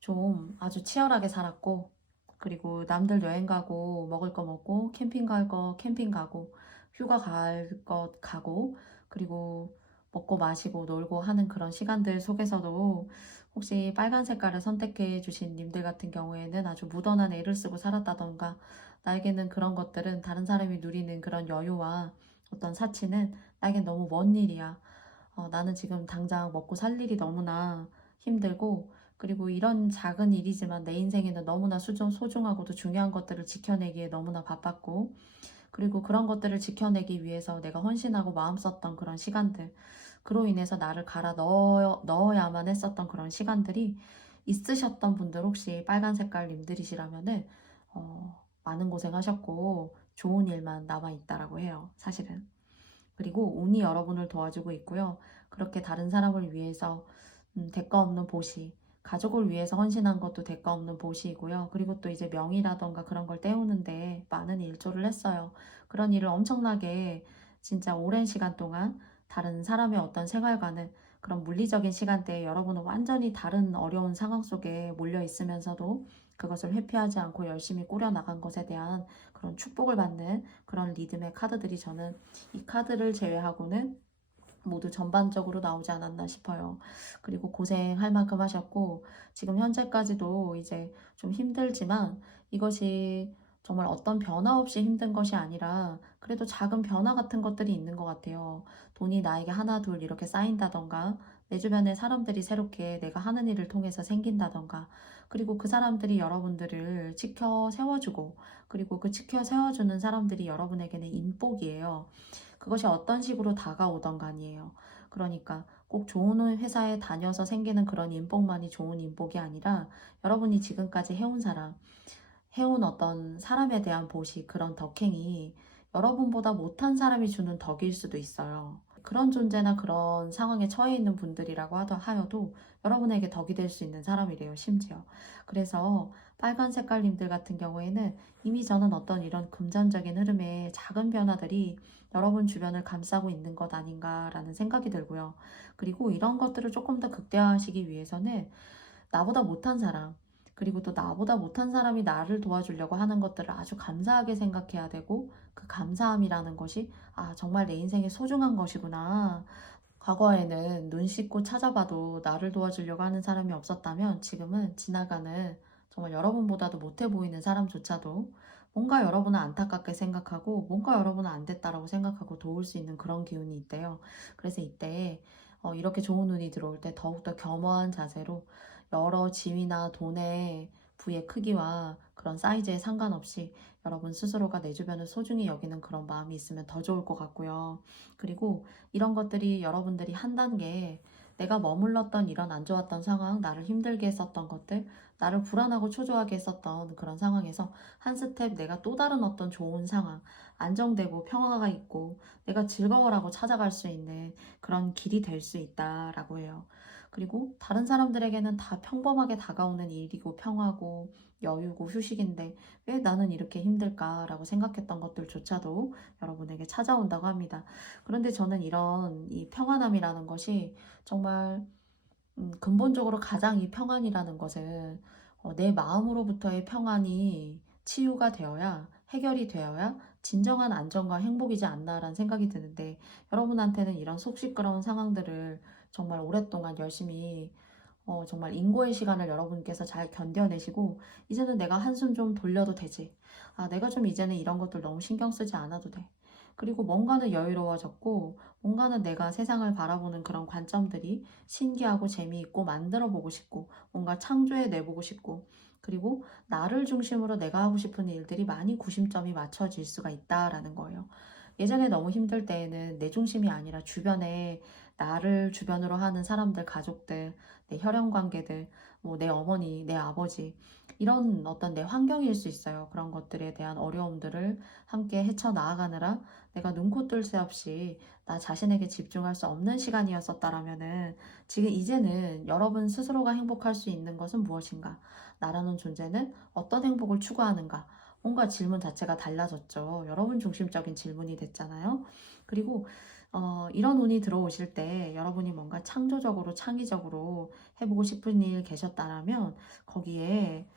좀 아주 치열하게 살았고, 그리고 남들 여행 가고, 먹을 거 먹고, 캠핑 갈 거 캠핑 가고, 휴가 갈 것 가고, 그리고 먹고 마시고 놀고 하는 그런 시간들 속에서도 혹시 빨간 색깔을 선택해 주신 님들 같은 경우에는 아주 무던한 애를 쓰고 살았다던가, 나에게는 그런 것들은 다른 사람이 누리는 그런 여유와 어떤 사치는 나에겐 너무 먼 일이야. 나는 지금 당장 먹고 살 일이 너무나 힘들고, 그리고 이런 작은 일이지만 내 인생에는 너무나 소중하고도 중요한 것들을 지켜내기에 너무나 바빴고, 그리고 그런 것들을 지켜내기 위해서 내가 헌신하고 마음 썼던 그런 시간들, 그로 인해서 나를 갈아 넣어야만 했었던 그런 시간들이 있으셨던 분들 혹시 빨간 색깔 님들이시라면은 많은 고생하셨고 좋은 일만 남아있다라고 해요. 사실은. 그리고 운이 여러분을 도와주고 있고요. 그렇게 다른 사람을 위해서 대가 없는 보시, 가족을 위해서 헌신한 것도 대가 없는 보시이고요. 그리고 또 이제 명이라던가 그런 걸 때우는데 많은 일조를 했어요. 그런 일을 엄청나게 진짜 오랜 시간 동안 다른 사람의 어떤 생활과는 그런 물리적인 시간대에 여러분은 완전히 다른 어려운 상황 속에 몰려 있으면서도 그것을 회피하지 않고 열심히 꾸려나간 것에 대한 그런 축복을 받는 그런 리듬의 카드들이 저는 이 카드를 제외하고는 모두 전반적으로 나오지 않았나 싶어요. 그리고 고생할 만큼 하셨고, 지금 현재까지도 이제 좀 힘들지만 이것이 정말 어떤 변화 없이 힘든 것이 아니라 그래도 작은 변화 같은 것들이 있는 것 같아요. 돈이 나에게 하나, 둘 이렇게 쌓인다던가, 내 주변에 사람들이 새롭게 내가 하는 일을 통해서 생긴다던가, 그리고 그 사람들이 여러분들을 지켜 세워주고, 그리고 그 지켜 세워주는 사람들이 여러분에게는 인복이에요. 그것이 어떤 식으로 다가오던 간이에요. 그러니까 꼭 좋은 회사에 다녀서 생기는 그런 인복만이 좋은 인복이 아니라 여러분이 지금까지 해온 어떤 사람에 대한 보시, 그런 덕행이 여러분보다 못한 사람이 주는 덕일 수도 있어요. 그런 존재나 그런 상황에 처해 있는 분들이라고 하여도 여러분에게 덕이 될 수 있는 사람이래요, 심지어. 그래서 빨간 색깔님들 같은 경우에는 이미 저는 어떤 이런 금전적인 흐름의 작은 변화들이 여러분 주변을 감싸고 있는 것 아닌가라는 생각이 들고요. 그리고 이런 것들을 조금 더 극대화하시기 위해서는 나보다 못한 사람, 그리고 또 나보다 못한 사람이 나를 도와주려고 하는 것들을 아주 감사하게 생각해야 되고, 그 감사함이라는 것이 정말 내 인생에 소중한 것이구나. 과거에는 눈 씻고 찾아봐도 나를 도와주려고 하는 사람이 없었다면 지금은 지나가는 정말 여러분보다도 못해 보이는 사람조차도 뭔가 여러분을 안타깝게 생각하고 뭔가 여러분은 안 됐다라고 생각하고 도울 수 있는 그런 기운이 있대요. 그래서 이때 이렇게 좋은 운이 들어올 때 더욱더 겸허한 자세로 여러 지위나 돈의 부의 크기와 그런 사이즈에 상관없이 여러분 스스로가 내 주변을 소중히 여기는 그런 마음이 있으면 더 좋을 것 같고요. 그리고 이런 것들이 여러분들이 한 단계, 내가 머물렀던 이런 안 좋았던 상황, 나를 힘들게 했었던 것들, 나를 불안하고 초조하게 했었던 그런 상황에서 한 스텝 내가 또 다른 어떤 좋은 상황, 안정되고 평화가 있고 내가 즐거워라고 찾아갈 수 있는 그런 길이 될 수 있다라고 해요. 그리고 다른 사람들에게는 다 평범하게 다가오는 일이고 평화고 여유고 휴식인데 왜 나는 이렇게 힘들까라고 생각했던 것들조차도 여러분에게 찾아온다고 합니다. 그런데 저는 이런 이 평안함이라는 것이 정말 근본적으로 가장 이 평안이라는 것은 내 마음으로부터의 평안이 치유가 되어야, 해결이 되어야 진정한 안정과 행복이지 않나라는 생각이 드는데, 여러분한테는 이런 속 시끄러운 상황들을 정말 오랫동안 열심히 정말 인고의 시간을 여러분께서 잘 견뎌내시고, 이제는 내가 한숨 좀 돌려도 되지. 내가 좀 이제는 이런 것들 너무 신경 쓰지 않아도 돼. 그리고 뭔가는 여유로워졌고, 뭔가는 내가 세상을 바라보는 그런 관점들이 신기하고 재미있고 만들어 보고 싶고, 뭔가 창조해 내보고 싶고, 그리고 나를 중심으로 내가 하고 싶은 일들이 많이 구심점이 맞춰질 수가 있다라는 거예요. 예전에 너무 힘들 때에는 내 중심이 아니라 주변에 나를 주변으로 하는 사람들, 가족들, 내 혈연 관계들, 뭐 내 어머니, 내 아버지, 이런 어떤 내 환경일 수 있어요. 그런 것들에 대한 어려움들을 함께 헤쳐나아가느라 내가 눈코 뜰 새 없이 나 자신에게 집중할 수 없는 시간이었었다라면은, 지금 이제는 여러분 스스로가 행복할 수 있는 것은 무엇인가? 나라는 존재는 어떤 행복을 추구하는가? 뭔가 질문 자체가 달라졌죠. 여러분 중심적인 질문이 됐잖아요. 그리고 이런 운이 들어오실 때 여러분이 뭔가 창조적으로 창의적으로 해보고 싶은 일 계셨다라면 거기에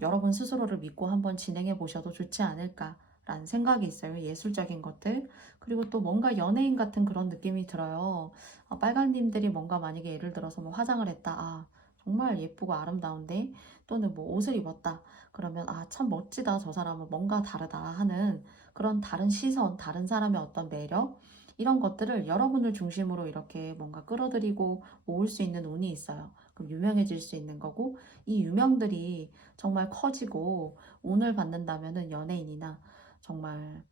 여러분 스스로를 믿고 한번 진행해 보셔도 좋지 않을까라는 생각이 있어요. 예술적인 것들. 그리고 또 뭔가 연예인 같은 그런 느낌이 들어요. 빨간님들이 뭔가 만약에 예를 들어서 뭐 화장을 했다. 정말 예쁘고 아름다운데, 또는 뭐 옷을 입었다. 그러면 참 멋지다. 저 사람은 뭔가 다르다 하는 그런 다른 시선, 다른 사람의 어떤 매력, 이런 것들을 여러분을 중심으로 이렇게 뭔가 끌어들이고 모을 수 있는 운이 있어요. 그럼 유명해질 수 있는 거고, 이 유명들이 정말 커지고 운을 받는다면은 연예인이나 정말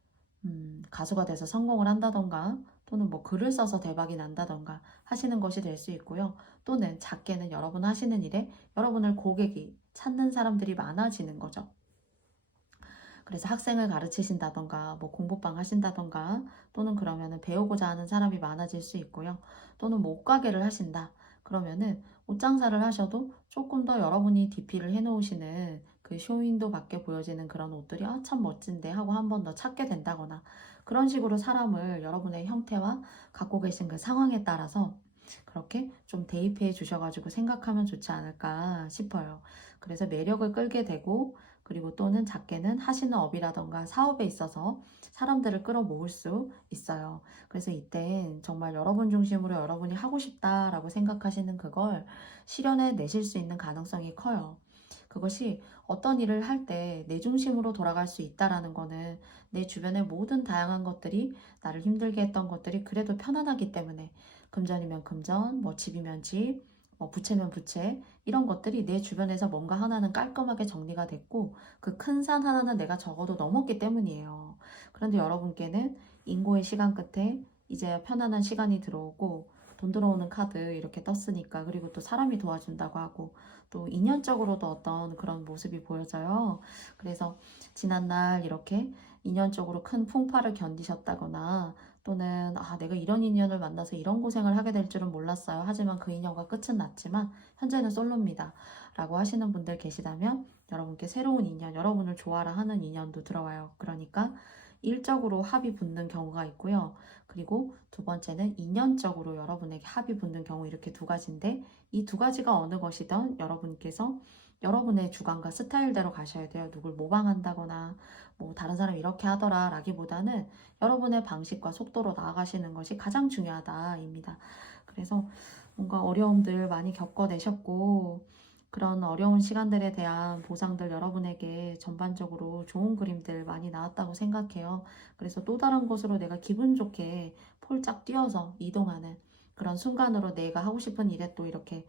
가수가 돼서 성공을 한다던가, 또는 뭐 글을 써서 대박이 난다던가 하시는 것이 될 수 있고요. 또는 작게는 여러분 하시는 일에 여러분을 고객이 찾는 사람들이 많아지는 거죠. 그래서 학생을 가르치신다던가, 뭐 공부방 하신다던가, 또는 그러면은 배우고자 하는 사람이 많아질 수 있고요. 또는 뭐 옷가게를 하신다. 그러면은 옷 장사를 하셔도 조금 더 여러분이 DP를 해놓으시는 그 쇼윈도 밖에 보여지는 그런 옷들이 참 멋진데 하고 한 번 더 찾게 된다거나, 그런 식으로 사람을 여러분의 형태와 갖고 계신 그 상황에 따라서 그렇게 좀 대입해 주셔가지고 생각하면 좋지 않을까 싶어요. 그래서 매력을 끌게 되고, 그리고 또는 작게는 하시는 업이라던가 사업에 있어서 사람들을 끌어모을 수 있어요. 그래서 이땐 정말 여러분 중심으로 여러분이 하고 싶다라고 생각하시는 그걸 실현해 내실 수 있는 가능성이 커요. 그것이 어떤 일을 할 때 내 중심으로 돌아갈 수 있다라는 거는 내 주변의 모든 다양한 것들이, 나를 힘들게 했던 것들이 그래도 편안하기 때문에, 금전이면 금전, 뭐 집이면 집, 뭐 부채면 부채, 이런 것들이 내 주변에서 뭔가 하나는 깔끔하게 정리가 됐고 그 큰 산 하나는 내가 적어도 넘었기 때문이에요. 그런데 여러분께는 인고의 시간 끝에 이제 편안한 시간이 들어오고 돈 들어오는 카드 이렇게 떴으니까, 그리고 또 사람이 도와준다고 하고 또 인연적으로도 어떤 그런 모습이 보여져요. 그래서 지난날 이렇게 인연적으로 큰 풍파를 견디셨다거나, 또는 내가 이런 인연을 만나서 이런 고생을 하게 될 줄은 몰랐어요. 하지만 그 인연과 끝은 났지만 현재는 솔로입니다. 라고 하시는 분들 계시다면 여러분께 새로운 인연, 여러분을 좋아라 하는 인연도 들어와요. 그러니까 일적으로 합이 붙는 경우가 있고요. 그리고 두 번째는 인연적으로 여러분에게 합이 붙는 경우, 이렇게 두 가지인데, 이 두 가지가 어느 것이든 여러분께서 여러분의 주관과 스타일대로 가셔야 돼요. 누굴 모방한다거나 뭐 다른 사람 이렇게 하더라 라기보다는 여러분의 방식과 속도로 나아가시는 것이 가장 중요하다입니다. 그래서 뭔가 어려움들 많이 겪어내셨고 그런 어려운 시간들에 대한 보상들 여러분에게 전반적으로 좋은 그림들 많이 나왔다고 생각해요. 그래서 또 다른 곳으로 내가 기분 좋게 폴짝 뛰어서 이동하는 그런 순간으로 내가 하고 싶은 일에 또 이렇게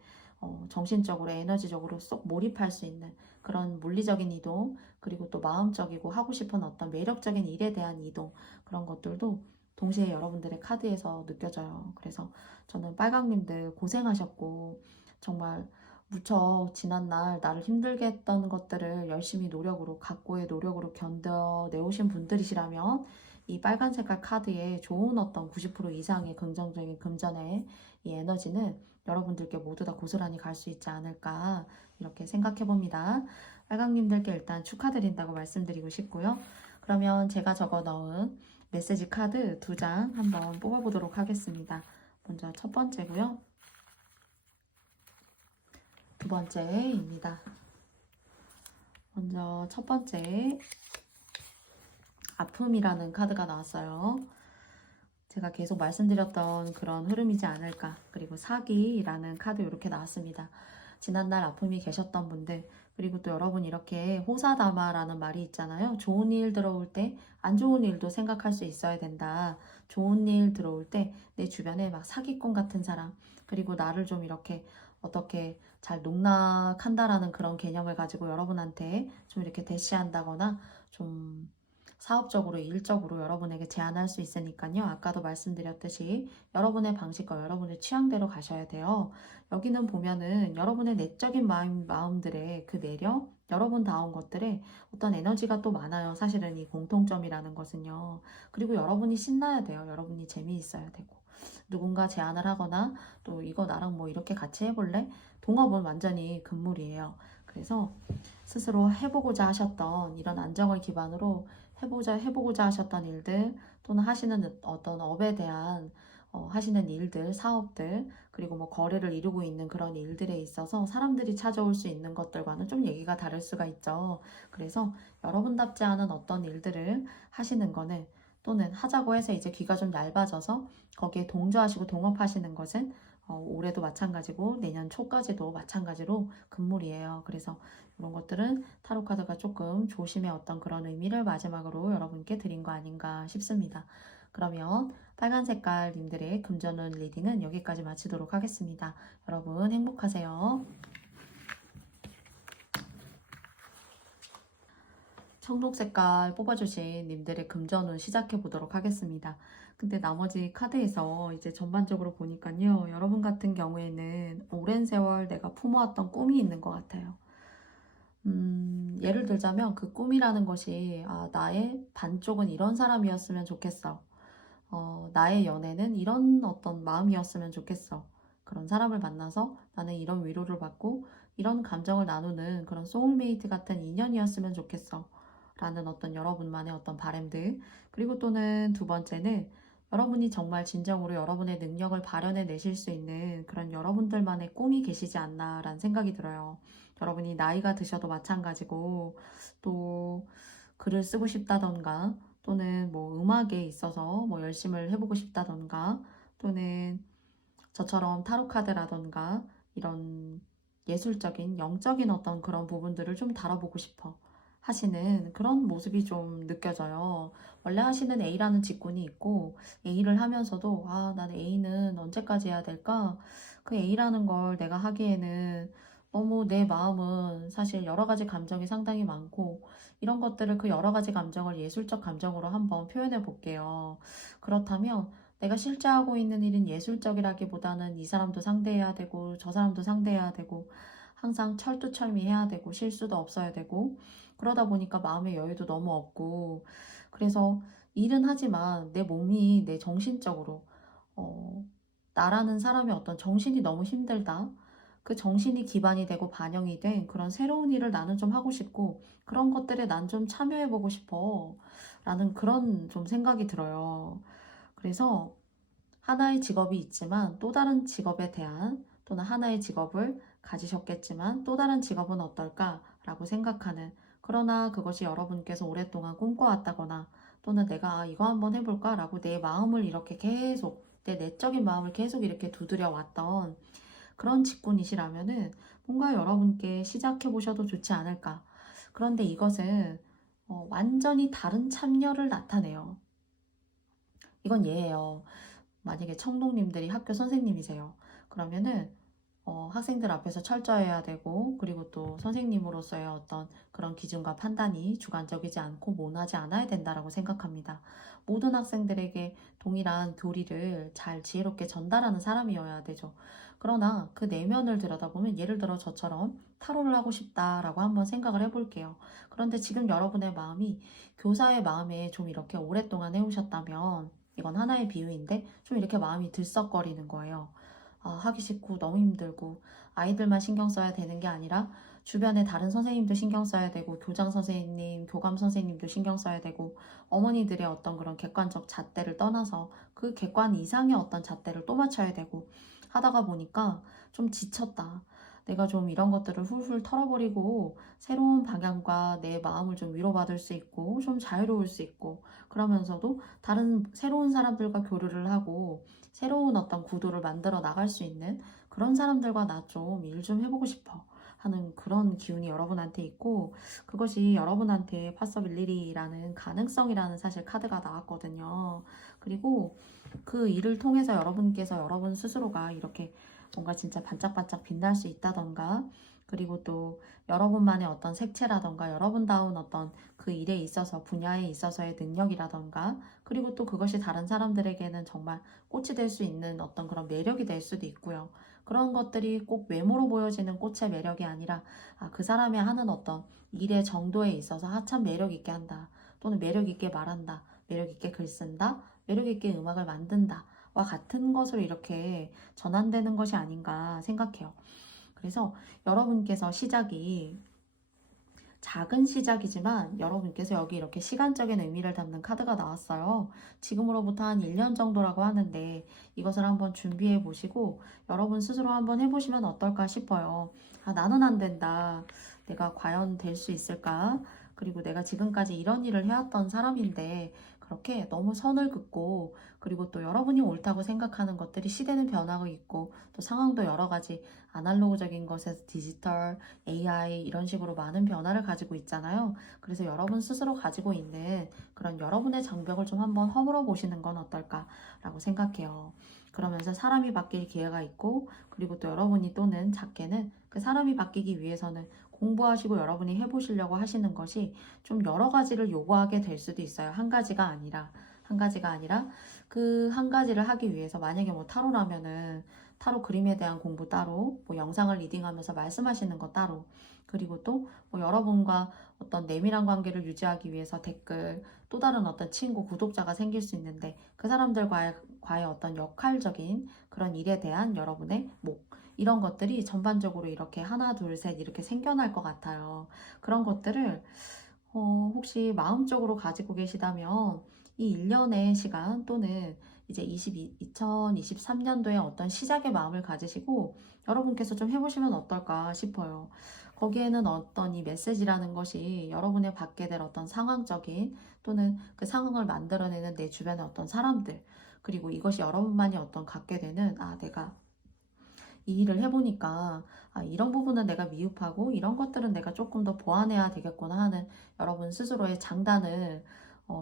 정신적으로 에너지적으로 쏙 몰입할 수 있는 그런 물리적인 이동, 그리고 또 마음적이고 하고 싶은 어떤 매력적인 일에 대한 이동, 그런 것들도 동시에 여러분들의 카드에서 느껴져요. 그래서 저는 빨강님들 고생하셨고 정말 무척 지난날 나를 힘들게 했던 것들을 열심히 노력으로, 각고의 노력으로 견뎌내오신 분들이시라면 이 빨간 색깔 카드에 좋은 어떤 90% 이상의 긍정적인 금전의 이 에너지는 여러분들께 모두 다 고스란히 갈 수 있지 않을까 이렇게 생각해 봅니다. 빨강님들께 일단 축하드린다고 말씀드리고 싶고요. 그러면 제가 적어 넣은 메시지 카드 2장 한번 뽑아보도록 하겠습니다. 먼저 첫 번째고요. 두 번째입니다. 먼저 첫 번째 아픔이라는 카드가 나왔어요. 제가 계속 말씀드렸던 그런 흐름이지 않을까. 그리고 사기라는 카드 이렇게 나왔습니다. 지난날 아픔이 계셨던 분들, 그리고 또 여러분 이렇게 호사다마라는 말이 있잖아요. 좋은 일 들어올 때 안 좋은 일도 생각할 수 있어야 된다. 좋은 일 들어올 때 내 주변에 막 사기꾼 같은 사람, 그리고 나를 좀 이렇게 어떻게 잘 농락한다라는 그런 개념을 가지고 여러분한테 좀 이렇게 대시한다거나 좀 사업적으로, 일적으로 여러분에게 제안할 수 있으니까요. 아까도 말씀드렸듯이 여러분의 방식과 여러분의 취향대로 가셔야 돼요. 여기는 보면은 여러분의 내적인 마음들의 그 매력, 여러분다운 것들에 어떤 에너지가 또 많아요. 사실은 이 공통점이라는 것은요. 그리고 여러분이 신나야 돼요. 여러분이 재미있어야 되고. 누군가 제안을 하거나 또 이거 나랑 뭐 이렇게 같이 해볼래? 동업은 완전히 금물이에요. 그래서 스스로 해보고자 하셨던 이런 안정을 기반으로 해보고자 하셨던 일들 또는 하시는 어떤 업에 대한 하시는 일들, 사업들, 그리고 뭐 거래를 이루고 있는 그런 일들에 있어서 사람들이 찾아올 수 있는 것들과는 좀 얘기가 다를 수가 있죠. 그래서 여러분답지 않은 어떤 일들을 하시는 거는 또는 하자고 해서 이제 귀가 좀 얇아져서 거기에 동조하시고 동업하시는 것은 올해도 마찬가지고 내년 초까지도 마찬가지로 금물이에요. 그래서 이런 것들은 타로 카드가 조금 조심의 어떤 그런 의미를 마지막으로 여러분께 드린 거 아닌가 싶습니다. 그러면 빨간 색깔 님들의 금전운 리딩은 여기까지 마치도록 하겠습니다. 여러분 행복하세요. 청록 색깔 뽑아주신 님들의 금전운 시작해 보도록 하겠습니다. 근데 나머지 카드에서 이제 전반적으로 보니까요. 여러분 같은 경우에는 오랜 세월 내가 품어왔던 꿈이 있는 것 같아요. 예를 들자면 그 꿈이라는 것이 나의 반쪽은 이런 사람이었으면 좋겠어. 나의 연애는 이런 어떤 마음이었으면 좋겠어. 그런 사람을 만나서 나는 이런 위로를 받고 이런 감정을 나누는 그런 소울메이트 같은 인연이었으면 좋겠어. 라는 어떤 여러분만의 어떤 바람들. 그리고 또는 두 번째는 여러분이 정말 진정으로 여러분의 능력을 발현해 내실 수 있는 그런 여러분들만의 꿈이 계시지 않나라는 생각이 들어요. 여러분이 나이가 드셔도 마찬가지고 또 글을 쓰고 싶다던가 또는 뭐 음악에 있어서 뭐 열심을 해보고 싶다던가 또는 저처럼 타로카드라던가 이런 예술적인 영적인 어떤 그런 부분들을 좀 다뤄보고 싶어 하시는 그런 모습이 좀 느껴져요. 원래 하시는 A라는 직군이 있고 A를 하면서도 나는 A는 언제까지 해야 될까? 그 A라는 걸 내가 하기에는 너무 내 마음은 사실 여러 가지 감정이 상당히 많고 이런 것들을 그 여러 가지 감정을 예술적 감정으로 한번 표현해 볼게요. 그렇다면 내가 실제 하고 있는 일은 예술적이라기보다는 이 사람도 상대해야 되고 저 사람도 상대해야 되고 항상 철두철미해야 되고 실수도 없어야 되고 그러다 보니까 마음의 여유도 너무 없고 그래서 일은 하지만 내 몸이 내 정신적으로 나라는 사람의 어떤 정신이 너무 힘들다. 그 정신이 기반이 되고 반영이 된 그런 새로운 일을 나는 좀 하고 싶고 그런 것들에 난 좀 참여해보고 싶어 라는 그런 좀 생각이 들어요. 그래서 하나의 직업이 있지만 또 다른 직업에 대한 또는 하나의 직업을 가지셨겠지만 또 다른 직업은 어떨까라고 생각하는, 그러나 그것이 여러분께서 오랫동안 꿈꿔왔다거나 또는 내가 이거 한번 해볼까 라고 내 마음을 이렇게 계속, 내 내적인 마음을 계속 이렇게 두드려 왔던 그런 직군이시라면은 뭔가 여러분께 시작해 보셔도 좋지 않을까. 그런데 이것은 완전히 다른 참여를 나타내요. 이건 예예요. 만약에 청동님들이 학교 선생님이세요. 그러면은 학생들 앞에서 철저해야 되고, 그리고 또 선생님으로서의 어떤 그런 기준과 판단이 주관적이지 않고 모나지 않아야 된다라고 생각합니다. 모든 학생들에게 동일한 교리를 잘 지혜롭게 전달하는 사람이어야 되죠. 그러나 그 내면을 들여다보면, 예를 들어 저처럼 타로를 하고 싶다라고 한번 생각을 해볼게요. 그런데 지금 여러분의 마음이 교사의 마음에 좀 이렇게 오랫동안 해오셨다면, 이건 하나의 비유인데 좀 이렇게 마음이 들썩거리는 거예요. 하기 싫고 너무 힘들고, 아이들만 신경 써야 되는 게 아니라 주변에 다른 선생님도 신경 써야 되고, 교장 선생님, 교감 선생님도 신경 써야 되고, 어머니들의 어떤 그런 객관적 잣대를 떠나서 그 객관 이상의 어떤 잣대를 또 맞춰야 되고 하다가 보니까 좀 지쳤다. 내가 좀 이런 것들을 훌훌 털어버리고 새로운 방향과 내 마음을 좀 위로받을 수 있고 좀 자유로울 수 있고, 그러면서도 다른 새로운 사람들과 교류를 하고 새로운 어떤 구도를 만들어 나갈 수 있는 그런 사람들과 나 좀 일 좀 해보고 싶어 하는 그런 기운이 여러분한테 있고, 그것이 여러분한테 파서빌리티라는 가능성이라는 사실 카드가 나왔거든요. 그리고 그 일을 통해서 여러분께서 여러분 스스로가 이렇게 뭔가 진짜 반짝반짝 빛날 수 있다던가, 그리고 또 여러분만의 어떤 색채라던가 여러분다운 어떤 그 일에 있어서 분야에 있어서의 능력이라던가, 그리고 또 그것이 다른 사람들에게는 정말 꽃이 될 수 있는 어떤 그런 매력이 될 수도 있고요. 그런 것들이 꼭 외모로 보여지는 꽃의 매력이 아니라 그 사람이 하는 어떤 일의 정도에 있어서 하참 매력 있게 한다, 또는 매력 있게 말한다, 매력 있게 글 쓴다, 매력 있게 음악을 만든다 와 같은 것으로 이렇게 전환되는 것이 아닌가 생각해요. 그래서 여러분께서 시작이 작은 시작이지만 여러분께서 여기 이렇게 시간적인 의미를 담는 카드가 나왔어요. 지금으로부터 한 1년 정도라고 하는데 이것을 한번 준비해 보시고 여러분 스스로 한번 해보시면 어떨까 싶어요. 나는 안 된다. 내가 과연 될 수 있을까? 그리고 내가 지금까지 이런 일을 해왔던 사람인데 그렇게 너무 선을 긋고, 그리고 또 여러분이 옳다고 생각하는 것들이 시대는 변하고 있고 또 상황도 여러 가지 아날로그적인 것에서 디지털, AI 이런 식으로 많은 변화를 가지고 있잖아요. 그래서 여러분 스스로 가지고 있는 그런 여러분의 장벽을 좀 한번 허물어 보시는 건 어떨까라고 생각해요. 그러면서 사람이 바뀔 기회가 있고, 그리고 또 여러분이 또는 작게는 그 사람이 바뀌기 위해서는 공부하시고 여러분이 해보시려고 하시는 것이 좀 여러 가지를 요구하게 될 수도 있어요. 한 가지가 아니라 그 한 가지를 하기 위해서, 만약에 뭐 타로라면은 타로 그림에 대한 공부 따로, 뭐 영상을 리딩하면서 말씀하시는 거 따로, 그리고 또 뭐 여러분과 어떤 내밀한 관계를 유지하기 위해서 댓글, 또 다른 어떤 친구, 구독자가 생길 수 있는데 그 사람들과의 어떤 역할적인 그런 일에 대한 여러분의 목, 이런 것들이 전반적으로 이렇게 하나, 둘, 셋 이렇게 생겨날 것 같아요. 그런 것들을 혹시 마음적으로 가지고 계시다면 이 1년의 시간, 또는 이제 2023년도에 어떤 시작의 마음을 가지시고 여러분께서 좀 해보시면 어떨까 싶어요. 거기에는 어떤 이 메시지라는 것이 여러분의 받게 될 어떤 상황적인, 또는 그 상황을 만들어내는 내 주변의 어떤 사람들, 그리고 이것이 여러분만이 어떤 갖게 되는, 내가 이 일을 해보니까 이런 부분은 내가 미흡하고 이런 것들은 내가 조금 더 보완해야 되겠구나 하는 여러분 스스로의 장단을,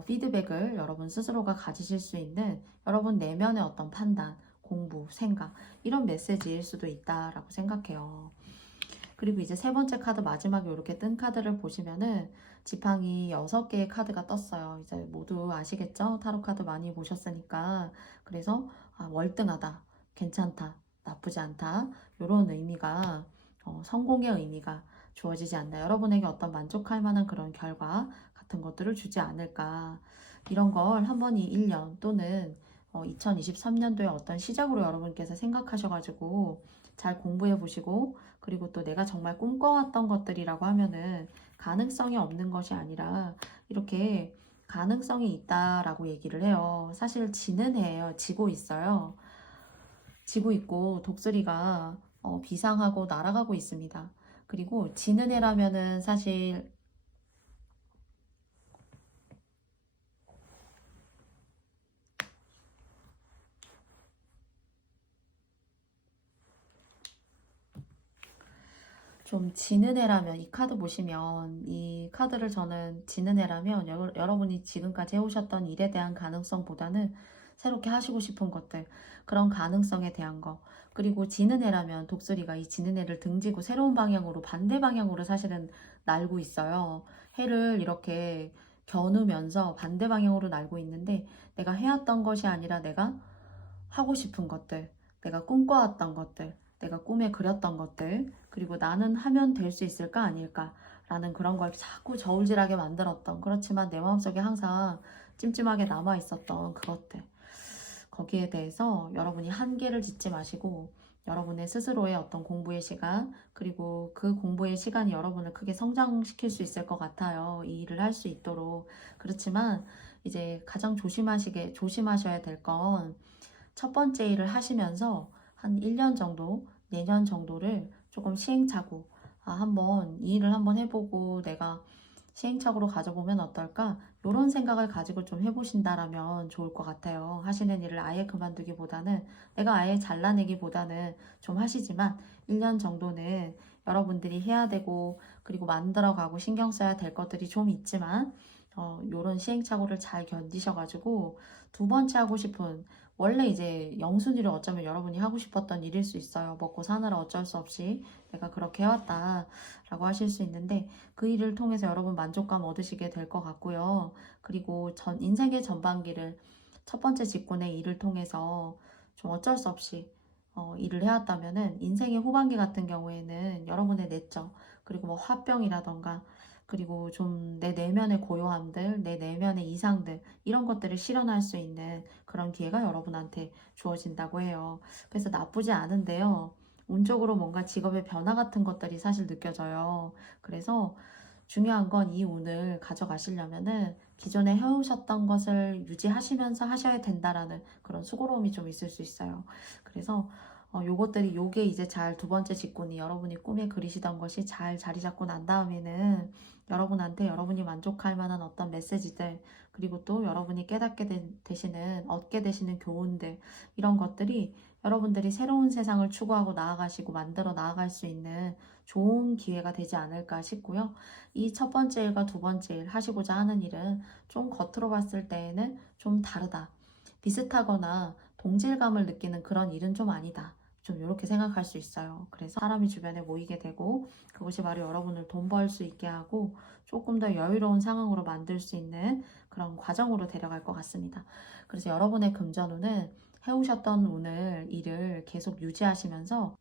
피드백을 여러분 스스로가 가지실 수 있는 여러분 내면의 어떤 판단, 공부, 생각, 이런 메시지일 수도 있다라고 생각해요. 그리고 이제 세 번째 카드, 마지막에 이렇게 뜬 카드를 보시면은 지팡이 6개의 카드가 떴어요. 이제 모두 아시겠죠? 타로 카드 많이 보셨으니까. 그래서 월등하다, 괜찮다, 나쁘지 않다, 이런 의미가, 성공의 의미가 주어지지 않나, 여러분에게 어떤 만족할 만한 그런 결과 같은 것들을 주지 않을까, 이런 걸 한번 이 1년 또는 2023년도의 어떤 시작으로 여러분께서 생각하셔가지고 잘 공부해 보시고, 그리고 또 내가 정말 꿈꿔왔던 것들이라고 하면은 가능성이 없는 것이 아니라 이렇게 가능성이 있다라고 얘기를 해요. 사실 지는 해요. 지고 있어요. 지고 있고 독수리가 비상하고 날아가고 있습니다. 그리고 지는 해라면은 사실 좀 지는 해라면, 이 카드 보시면 이 카드를 저는 지는 해라면 여러분이 지금까지 해오셨던 일에 대한 가능성보다는 새롭게 하시고 싶은 것들, 그런 가능성에 대한 거, 그리고 지는 해라면 독수리가 이 지는 해를 등지고 새로운 방향으로, 반대 방향으로 사실은 날고 있어요. 해를 이렇게 겨누면서 반대 방향으로 날고 있는데, 내가 해왔던 것이 아니라 내가 하고 싶은 것들, 내가 꿈꿔왔던 것들, 내가 꿈에 그렸던 것들, 그리고 나는 하면 될 수 있을까 아닐까 라는 그런 걸 자꾸 저울질하게 만들었던, 그렇지만 내 마음속에 항상 찜찜하게 남아 있었던 그것들, 거기에 대해서 여러분이 한계를 짓지 마시고 여러분의 스스로의 어떤 공부의 시간, 그리고 그 공부의 시간이 여러분을 크게 성장시킬 수 있을 것 같아요. 이 일을 할 수 있도록. 그렇지만 이제 가장 조심하셔야 될 건, 첫 번째 일을 하시면서 한 1년 정도, 내년 정도를 조금 시행착오, 한번 이 일을 한번 해보고 내가 시행착오로 가져보면 어떨까? 이런 생각을 가지고 좀 해보신다라면 좋을 것 같아요. 하시는 일을 아예 그만두기보다는, 내가 아예 잘라내기보다는 좀 하시지만 1년 정도는 여러분들이 해야 되고, 그리고 만들어가고 신경 써야 될 것들이 좀 있지만 요런 시행착오를 잘 견디셔가지고 두 번째 하고 싶은, 원래 이제 영순위를 어쩌면 여러분이 하고 싶었던 일일 수 있어요. 먹고 사느라 어쩔 수 없이 내가 그렇게 해왔다 라고 하실 수 있는데, 그 일을 통해서 여러분 만족감 얻으시게 될 것 같고요. 그리고 인생의 전반기를 첫 번째 직군의 일을 통해서 좀 어쩔 수 없이 일을 해왔다면은, 인생의 후반기 같은 경우에는 여러분의 내적, 그리고 뭐 화병이라던가, 그리고 좀 내 내면의 고요함들, 내 내면의 이상들, 이런 것들을 실현할 수 있는 그런 기회가 여러분한테 주어진다고 해요. 그래서 나쁘지 않은데요. 운적으로 뭔가 직업의 변화 같은 것들이 사실 느껴져요. 그래서 중요한 건, 이 운을 가져가시려면은 기존에 해오셨던 것을 유지하시면서 하셔야 된다라는 그런 수고로움이 좀 있을 수 있어요. 그래서 요게 이제 잘, 두 번째 직군이 여러분이 꿈에 그리시던 것이 잘 자리 잡고 난 다음에는 여러분한테 여러분이 만족할 만한 어떤 메시지들, 그리고 또 여러분이 얻게 되시는 교훈들, 이런 것들이 여러분들이 새로운 세상을 추구하고 나아가시고 만들어 나아갈 수 있는 좋은 기회가 되지 않을까 싶고요. 이 첫 번째 일과 두 번째 일, 하시고자 하는 일은 좀 겉으로 봤을 때에는 좀 다르다, 비슷하거나 동질감을 느끼는 그런 일은 좀 아니다, 좀 이렇게 생각할 수 있어요. 그래서 사람이 주변에 모이게 되고, 그것이 바로 여러분을 돈 벌 수 있게 하고 조금 더 여유로운 상황으로 만들 수 있는 그런 과정으로 데려갈 것 같습니다. 그래서 여러분의 금전운은 해오셨던 일을 계속 유지하시면서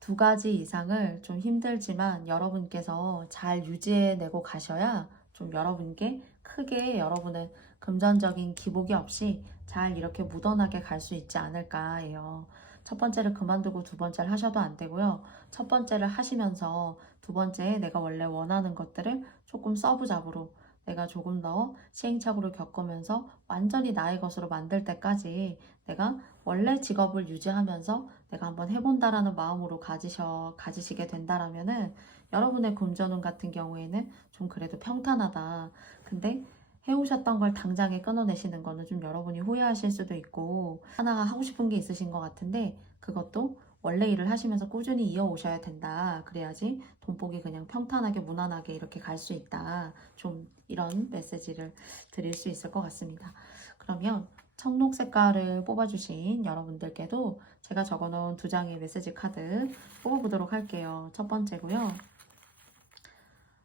두 가지 이상을 좀 힘들지만 여러분께서 잘 유지해내고 가셔야 좀 여러분께 크게, 여러분은 금전적인 기복이 없이 잘 이렇게 무던하게 갈 수 있지 않을까 해요. 첫 번째를 그만두고 두 번째를 하셔도 안 되고요. 첫 번째를 하시면서 두 번째에 내가 원래 원하는 것들을 조금 서브잡으로, 내가 조금 더 시행착오를 겪으면서 완전히 나의 것으로 만들 때까지 내가 원래 직업을 유지하면서 내가 한번 해본다라는 마음으로 가지시게 된다라면은, 여러분의 금전운 같은 경우에는 좀 그래도 평탄하다. 근데 해오셨던 걸 당장에 끊어내시는 거는 좀 여러분이 후회하실 수도 있고, 하나 하고 싶은 게 있으신 것 같은데 그것도 원래 일을 하시면서 꾸준히 이어오셔야 된다. 그래야지 돈복이 그냥 평탄하게 무난하게 이렇게 갈 수 있다. 좀 이런 메시지를 드릴 수 있을 것 같습니다. 그러면 청록 색깔을 뽑아주신 여러분들께도 제가 적어놓은 두 장의 메시지 카드 뽑아보도록 할게요. 첫 번째고요.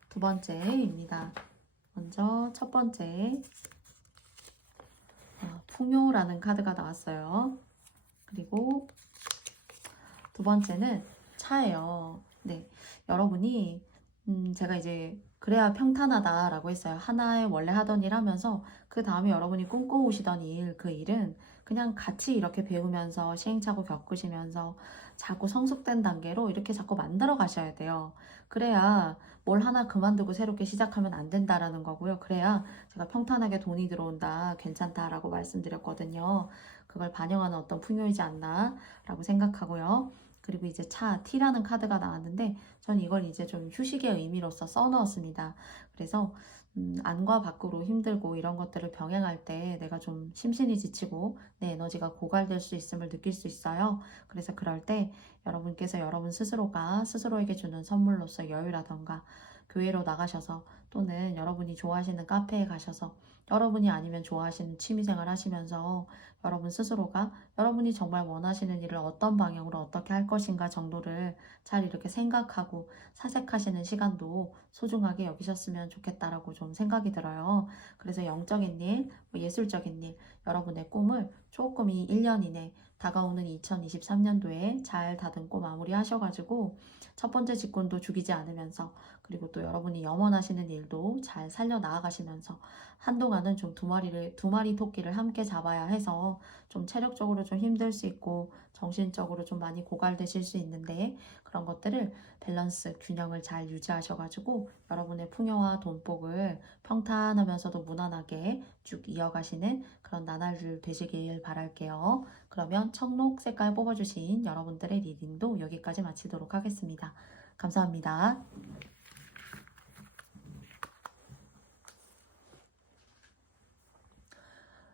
두 번째입니다. 먼저 첫 번째, 풍요라는 카드가 나왔어요. 그리고 두 번째는 차예요. 네, 여러분이 제가 이제 그래야 평탄하다라고 했어요. 하나의 원래 하던 일 하면서 그 다음에 여러분이 꿈꿔오시던 일, 그 일은 그냥 같이 이렇게 배우면서 시행착오 겪으시면서 자꾸 성숙된 단계로 이렇게 자꾸 만들어 가셔야 돼요. 그래야 뭘 하나 그만두고 새롭게 시작하면 안 된다라는 거고요. 그래야 제가 평탄하게 돈이 들어온다, 괜찮다라고 말씀드렸거든요. 그걸 반영하는 어떤 풍요이지 않나라고 생각하고요. 그리고 이제 T라는 카드가 나왔는데 전 이걸 이제 좀 휴식의 의미로서 써넣었습니다. 그래서 안과 밖으로 힘들고 이런 것들을 병행할 때 내가 좀 심신이 지치고 내 에너지가 고갈될 수 있음을 느낄 수 있어요. 그래서 그럴 때 여러분께서 여러분 스스로가 스스로에게 주는 선물로서 여유라던가 교회로 나가셔서 또는 여러분이 좋아하시는 카페에 가셔서 여러분이 아니면 좋아하시는 취미생활 하시면서 여러분 스스로가 여러분이 정말 원하시는 일을 어떤 방향으로 어떻게 할 것인가 정도를 잘 이렇게 생각하고 사색하시는 시간도 소중하게 여기셨으면 좋겠다라고 좀 생각이 들어요. 그래서 영적인 일, 뭐 예술적인 일, 여러분의 꿈을 조금 이 1년 이내 다가오는 2023년도에 잘 다듬고 마무리하셔가지고 첫 번째 직군도 죽이지 않으면서 그리고 또 여러분이 염원하시는 일도 잘 살려 나아가시면서 한동안은 좀 두 마리 토끼를 함께 잡아야 해서 좀 체력적으로 좀 힘들 수 있고 정신적으로 좀 많이 고갈되실 수 있는데 그런 것들을 밸런스, 균형을 잘 유지하셔가지고 여러분의 풍요와 돈복을 평탄하면서도 무난하게 쭉 이어가시는 그런 나날들 되시길 바랄게요. 그러면 청록 색깔 뽑아주신 여러분들의 리딩도 여기까지 마치도록 하겠습니다. 감사합니다.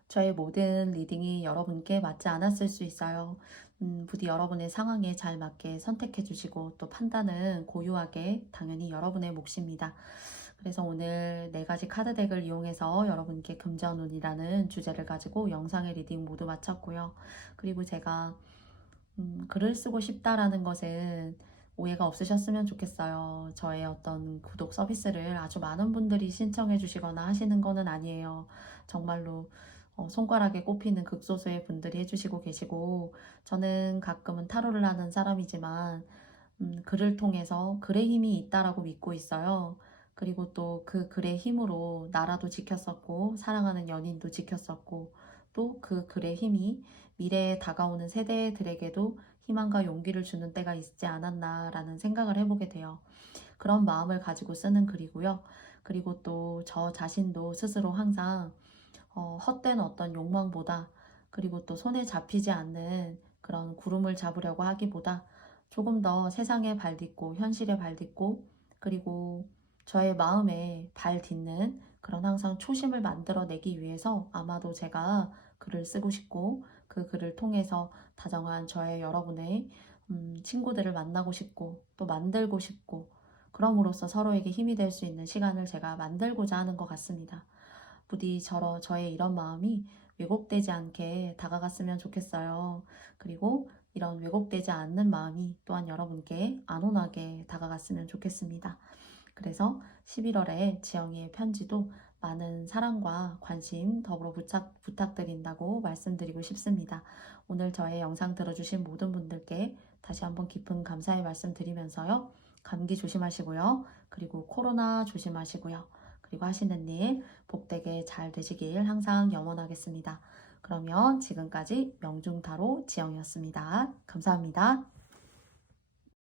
저의 모든 리딩이 여러분께 맞지 않았을 수 있어요. 부디 여러분의 상황에 잘 맞게 선택해 주시고 또 판단은 고유하게 당연히 여러분의 몫입니다. 그래서 오늘 4가지 카드 덱을 이용해서 여러분께 금전운이라는 주제를 가지고 영상의 리딩 모두 마쳤고요. 그리고 제가 글을 쓰고 싶다라는 것은 오해가 없으셨으면 좋겠어요. 저의 어떤 구독 서비스를 아주 많은 분들이 신청해 주시거나 하시는 거는 아니에요. 정말로 손가락에 꼽히는 극소수의 분들이 해주시고 계시고 저는 가끔은 타로를 하는 사람이지만 글을 통해서 글의 힘이 있다라고 믿고 있어요. 그리고 또 그 글의 힘으로 나라도 지켰었고 사랑하는 연인도 지켰었고 또 그 글의 힘이 미래에 다가오는 세대들에게도 희망과 용기를 주는 때가 있지 않았나라는 생각을 해보게 돼요. 그런 마음을 가지고 쓰는 글이고요. 그리고 또 저 자신도 스스로 항상 헛된 어떤 욕망보다 그리고 또 손에 잡히지 않는 그런 구름을 잡으려고 하기보다 조금 더 세상에 발 딛고 현실에 발 딛고 그리고 저의 마음에 발 딛는 그런 항상 초심을 만들어내기 위해서 아마도 제가 글을 쓰고 싶고 그 글을 통해서 다정한 저의 여러분의 친구들을 만나고 싶고 또 만들고 싶고 그럼으로써 서로에게 힘이 될 수 있는 시간을 제가 만들고자 하는 것 같습니다. 부디 저의 이런 마음이 왜곡되지 않게 다가갔으면 좋겠어요. 그리고 이런 왜곡되지 않는 마음이 또한 여러분께 안온하게 다가갔으면 좋겠습니다. 그래서 11월에 지영이의 편지도 많은 사랑과 관심 더불어 부탁드린다고 말씀드리고 싶습니다. 오늘 저의 영상 들어주신 모든 분들께 다시 한번 깊은 감사의 말씀 드리면서요. 감기 조심하시고요. 그리고 코로나 조심하시고요. 그리고 하시는 일 복되게 잘 되시길 항상 염원하겠습니다. 그러면 지금까지 명중타로 지영이었습니다. 감사합니다.